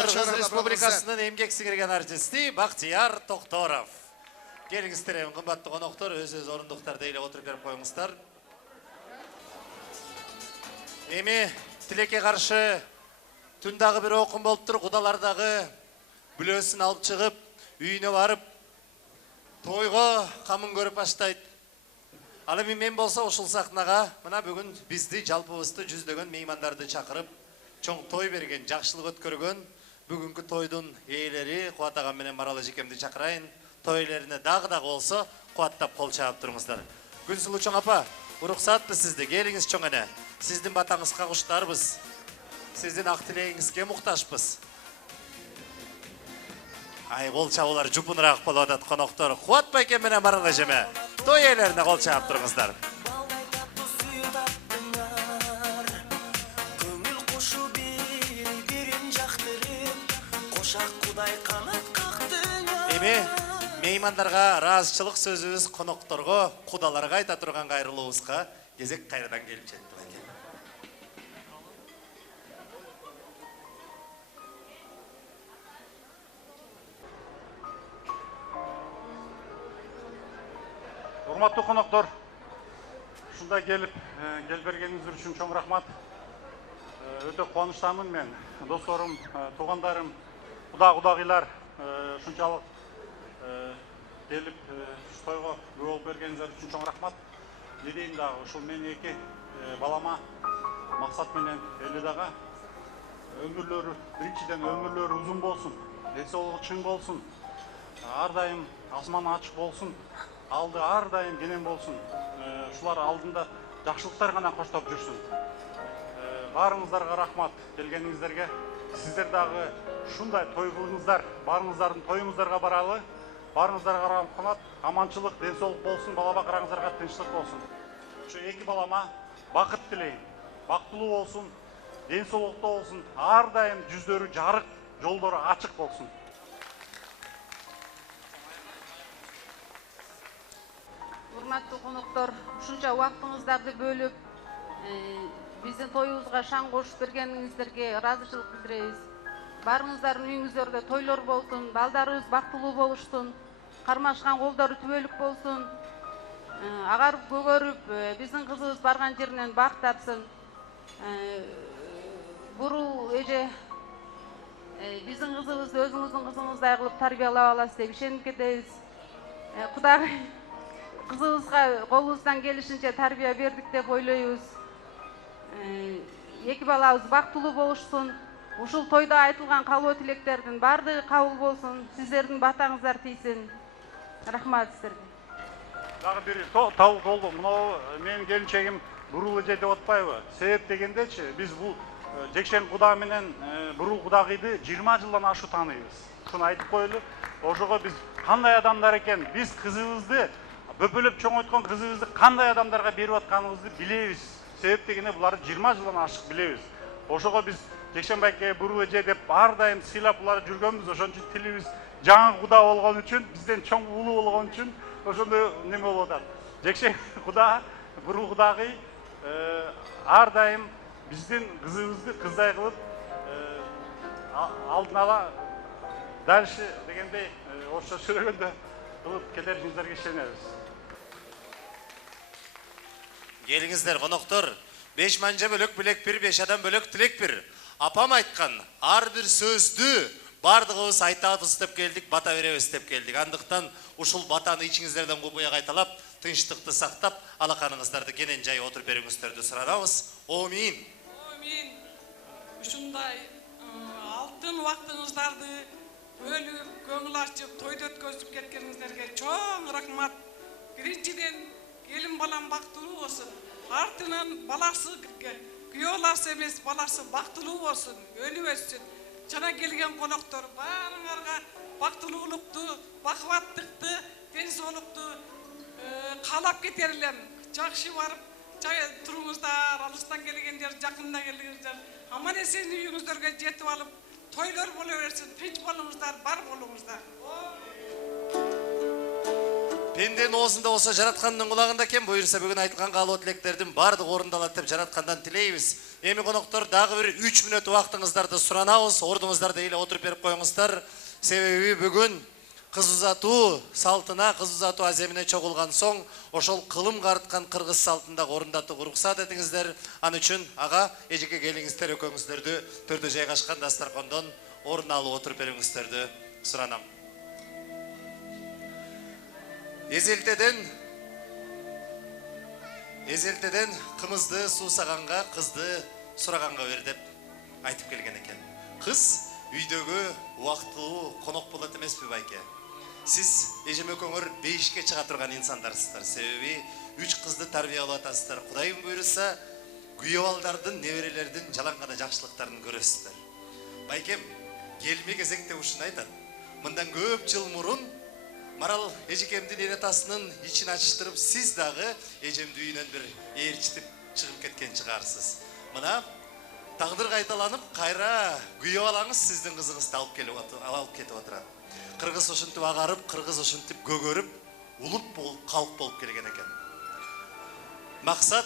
Қырғыз Республикасының еңбек сіңірген артисті Бақтияр Тоқтаров. Келіңіздер, қымбатты қонақтар, өз орындықтарды ейлеп отырып қойыңыздар. Эми тилекке каршы түндагы бир окум болуп туруп, кудалардагы бүлөсүн алып чыгып, үйүнө барып, тойго камын көрүп баштайт. Ал эми мен болсо ушул сахнага мына бүгүн бизди жалпыбызды жүздөгөн меймандарды чакырып, чоң той берген, жакшылык өткөргөн бүгүнкү тойдун ээлери Кубат агам менен Марал эжекемди чакырайын. Той ээлерине дагы болсо кубаттап кол чаап туруңуздар. Күнсулуу чоң апа, уруксатпы сизди, келиңиз чоң эне. Сиздин батаңызга куштарбыз. Сиздин ак тилегиңизге муктажбыз. Ай, кол чабуулар жупунураак болуп атат коноктор. Кубат байкем менен Марал эжеме той ээлерине кол чаап туруңуздар. Көңүл кушу бир-бирин жактырып, кошак кудай канат кактыңар. Эми меймандарга ыраазычылык сөзүбүз конокторго, кудаларга айта турган кайрылуубузга кезек кайрадан келип жетти. Урматтуу коноктор, ушундай келип бергениңиз үчүн чоң рахмат. Өтө кубанычтамын мен. Досторум, туугандарым, кудагыйлар ушунчалык келип тойго күбө болуп бергениңиздер үчүн чоң рахмат. Не дейм дагы, ушул менин эки балама Максат менен Элидага өмүрлөрү, биринчиден өмүрлөрү узун болсун, ден соолугу чың болсун, ар дайым асман ачык болсун, алды ар дайым кенен болсун. Ушулар алдында жакшылыктар гана коштоп жүрсүн. Баарыңыздарга рахмат келгениңиздерге. Сиздер дагы ушундай той кылыңыздар, баарыңыздардын тоюңуздарга баралы. Баарыңыздарга рахмат, аманчылык, ден соолук болсун, бала бакыраңыздарга тынчтык болсун. Ушу эки балама бакыт тилейм. Бактылуу болсун, ден соолуктуу болсун, ар дайым жүздөрү жарык, жолдору ачык болсун. Урматтуу коноктор, ушунча убактыңыздарды бөлүп, биздин тоюбузга шаң кошуп бергениңиздерге ыраазычылык билдиребиз. Баарыңыздардын үйүңүздөрдө тойлор болсун, балдарыбыз бактылуу болуштун, кармашкан колдору түбөлүк болсун, агарып көгөрүп, биздин кызыбыз барган жеринен бак тапсын. Бурул эже биздин кызыбызды өзүңүздүн кызыңыздай кылып тарбиялап аласыз деп ишенип кетебиз. Кудагый кызыбызга колубуздан келишинче тарбия бердик деп ойлойбуз. Эки балабыз бактылуу болушсун. Ушул тойда айтылган каалоо тилектердин баардыгы кабыл болсун. Сиздердин батаңыздар тийсин. Рахмат сиздерге. Дагы бир табыл болду. Мына менин келинчегим Бурул эже деп атпайбы? Себеп дегендечи, биз бул Жекшен куда менен Бурул кудагыйды 20 жылдан ашу тааныйбыз. Ушуну айтып коелу. Ошого биз кандай адамдар экен, биз кызыбызды бөпөлөп чоңойткон кызыбызды кандай адамдарга берип атканыбызды билебиз. Себеп дегенде буларды 20 жылдан ашык билебиз. Ошого биз Жекшен байке, Бурул эже деп ар дайым сыйлап буларды жүргөнбүз. Ошон үчүн тилибиз жаңы куда болгон үчүн, бизден чоң улуу болгон үчүн ошондой неме болуп атат. Жекшен куда, Бурул кудагый ар дайым биздин кызыбызды кыздай кылып алдын ала дальше дегендей орусча сүйлөгөндө кылып кетериңиздерге ишенебиз. Келиңиздер коноктор, 5 манжа бөлөк билек бир, 5 адам бөлөк тилек бир. Апам айткан ар бир сөздү бардыгыбыз айтабыз деп келдик, бата беребиз деп келдик. Андыктан ушул батаны ичиңиздерден кубуя кайталап, тынчтыкты сактап, алаканыңыздарды кенен жай отуруп берүүңүздөрдү суранабыз. Амин. Амин. Ушундай алтын убактыңыздарды бөлүп, көңүл ачып, тойду өткөзүп кеткениңиздерге чоң рахмат. Биринчиден келин балам бактылуу болсун. Артынан баласы күйөөласы эмес, баласы бактылуу болсун, өнүп өссүн. Жана келген коноктор баарыңарга бактылуулукту, бакубаттыкты, ден соолукту каалап кетер элем. Жакшы барып, жай туруңуздар, алыстан келгендер, жакында келгендер, аман эсен үйүңүздөргө жетип алып, тойлор боло берсин, тынч болуңуздар, бар болуңуздар. Пенденин оозунда болсо жараткандын кулагында экен, буюрса бүгүн айтылган каалоо тилектердин баардыгы орундалат деп жараткандан тилейбиз. Эми коноктор дагы бир 3 мүнөт убактыңыздарды суранабыз. Ордуңуздарда эле отуруп берип коюңуздар. Себеби бүгүн кыз узатуу салтына, кыз узатуу аземине чогулган соң, ошол кылым карыткан кыргыз салтында орундатууга уруксат этиңиздер. Ан үчүн ага эжеке келиңиздер экөөңүздөрдү төрдө жайгашкан дастаркондон орун алып отуруп бериңиздерди суранам. Эзелтеден кымызды суусаганга, кызды сураганга бер деп айтып келген экен. Кыз үйдөгү убактылуу конок болот эмеспи байке? Сиз эжем экөөңөр бейишке чыга турган инсандарсыздар. Себеби 3 кызды тарбиялап атасыздар. Кудайым буйруса, күйөө балдардын, неберелердин жалаң гана жакшылыктарын көрөсүздөр. Байкем, келме кезекте ушуну айтат. Мындан көп жыл мурун Марал эжекемдин эн атасынын ичин ачыштырып, сиз дагы эжемди үйүнөн бир ээрчитип чыгып кеткен чыгарсыз. Мына тагдыр кайталанып, кайра күйөө балаңыз сиздин кызыңызды алып кетип отурат. Кыргыз ушинтип агарып, кыргыз ушинтип көгөрүп, улут болуп, калк болуп келген экен. Максат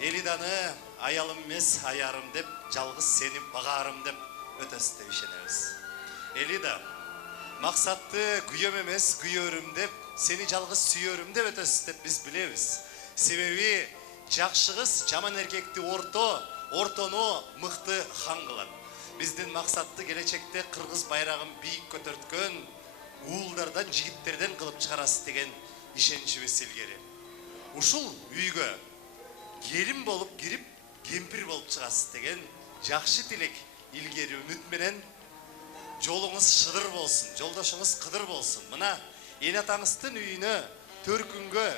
Элиданы аялым эмес, аярым деп, жалгыз сени багаарым деп өтөсүз деп ишенебиз. Элида, Максатты күйөөм эмес, күйөөрүм деп, сени жалгыз сүйөөрүм деп өтөсүз деп биз билебиз. Себеби жакшы кыз жаман эркекти ортону мыкты хан кылат. Биздин Максатты келечекте кыргыз байрагын бийик көтөрткөн уулдардан, жигиттерден кылып чыгарасыз деген ишеничибиз илгери. Ушул үйгө келин болуп кирип, кемпир болуп чыгасыз деген жакшы тилек илгери үмүт менен жолуңуз шыдыр болсын, жолдошуңуз кыдыр болсын. Мына эн атаңыздын үйүнө төркүнгө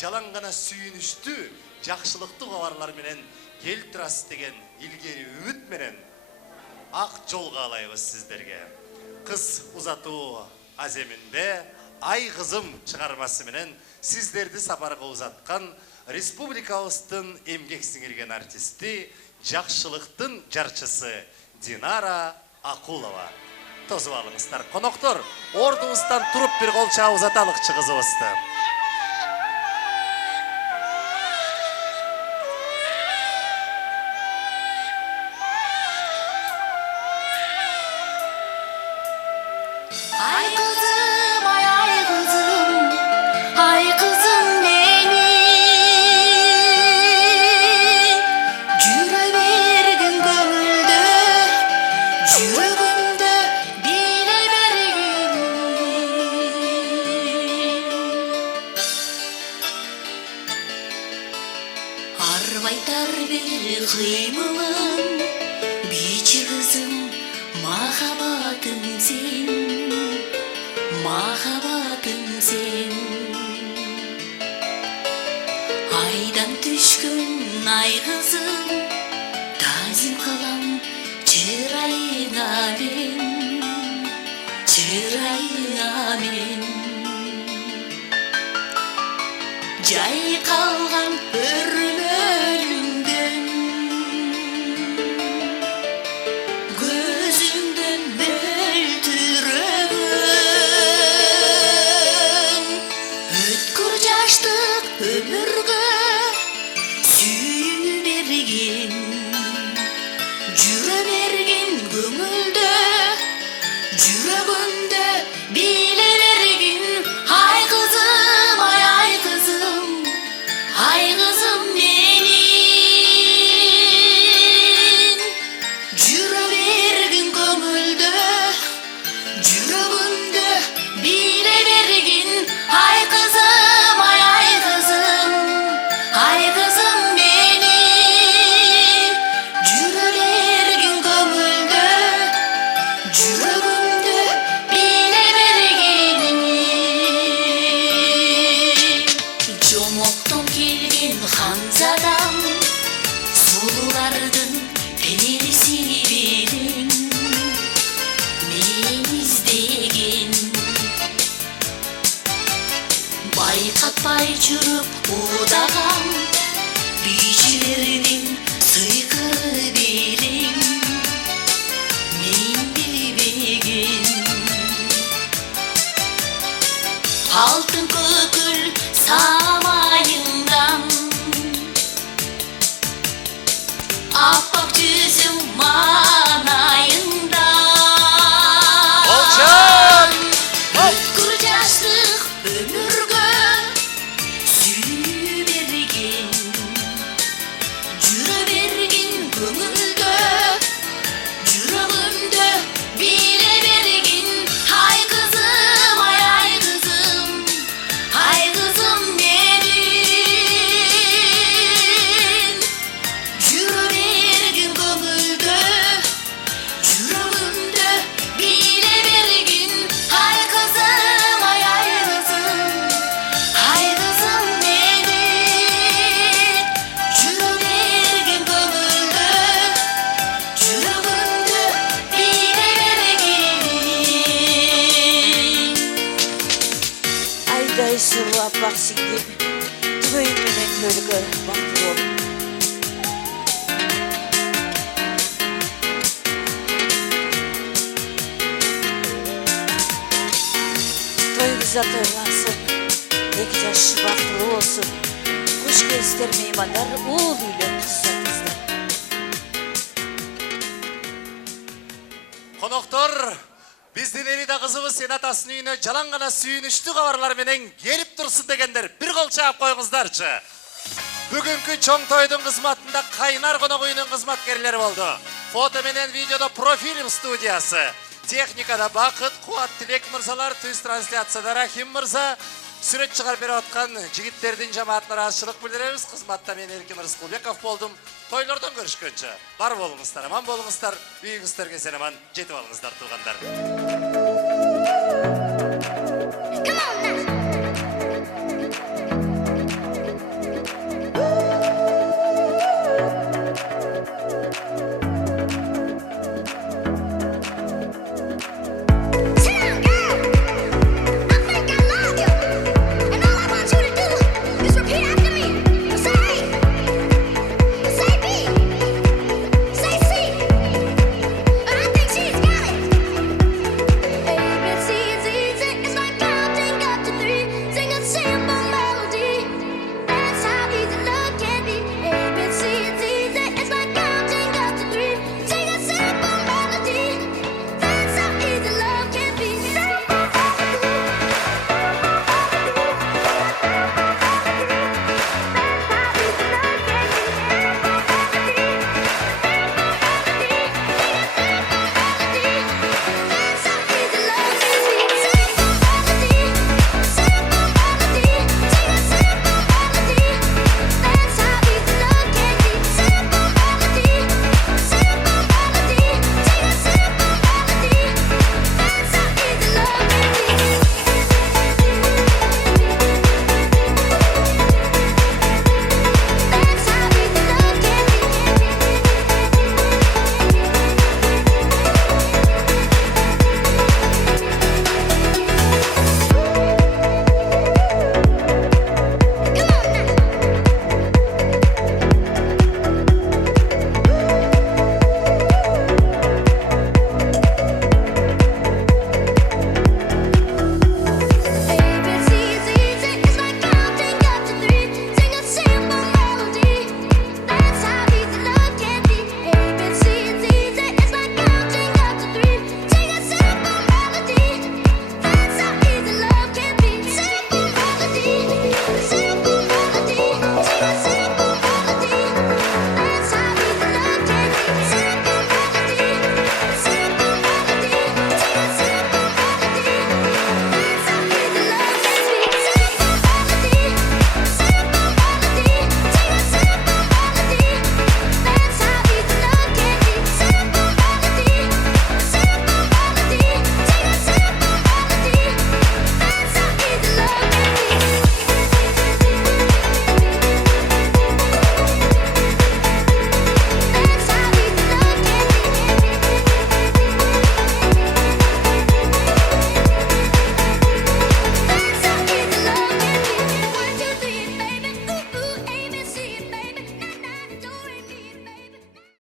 жалаң гана сүйүнүштүү, жакшылыктуу кабарлар менен келип турасыз деген илгери үмүт менен ак жол каалайбыз сиздерге. Кыз узатуу аземинде Ай кызым чыгармасы менен сиздерди сапарга узаткан республикабыздын эмгек сиңирген артисти, жакшылыктын жарчысы Динара Акулова. Тосуп алыңыздар. Коноктор, ордубуздан туруп бир кол чаап узаталыкчы кызыбызды. Арбайтар бир кыймылың, бичи кызым, махабатым сен, махабатым сен. Айдан түшкөн ай кызым, тазим кылам чырайыңа мен, чырайыңа мен. Жай калган өрмөлүңдөн, көзүңдөн мөлтүрөгөн, өткүр жаштык өмүргө сүйүү берген, жүрө берген көңүлдө, жүрөгүндө биле берген. Ай кызым, ай кызым, ай кызым менин, жүрө берген көңүлдө, жүрөгүндө биле берген. Ай кызым, ай кызым менин, жүрө берген көңүлдө, жүрөгүндө биле берген. Жомоктон келген ханзадам, сулуулардын периси бериң, мен издеген. Байкатпай жүрүп удагам, бичилердин сыйкы бериң, мен билбеген. Алтын көкүл самайыңдан, аппак жүзүң манайыңдан. Өткүр Марал сиңдим, түбөйүң менен төлгө бактылуу болуп. Toyunuza toylansın, iki жаш бактылуу болсун. Куш келиңиздер меймандар, уул үйлөр кызсатыңыздар. Коноктор, биздин Элида кызыбыз сен атасынын үйүнө жалаң гана сүйүнүчтүү кабарлар менен келип турсун дегендер бир кол чаап койуңуздарчы. Бүгүнкү чоң тойдун кызматында кайнар конок үйүнүн кызматкерлери болду. Фото менен видеодо профилим студиясы. Техникада Бакыт, Куат, Тилек мырзалар, түз трансляцияда Рахим мырза, сүрөт чыгарып берип аткан жигиттердин жамаатына ыраазычылык билдиребиз. Кызматта мен Эркин Рыскулбеков болдум. Тойлордон көрүшкөнчө бар болуңуздар, аман болуңуздар, үйүңүздөргө сен аман жетип алыңыздар туугандар.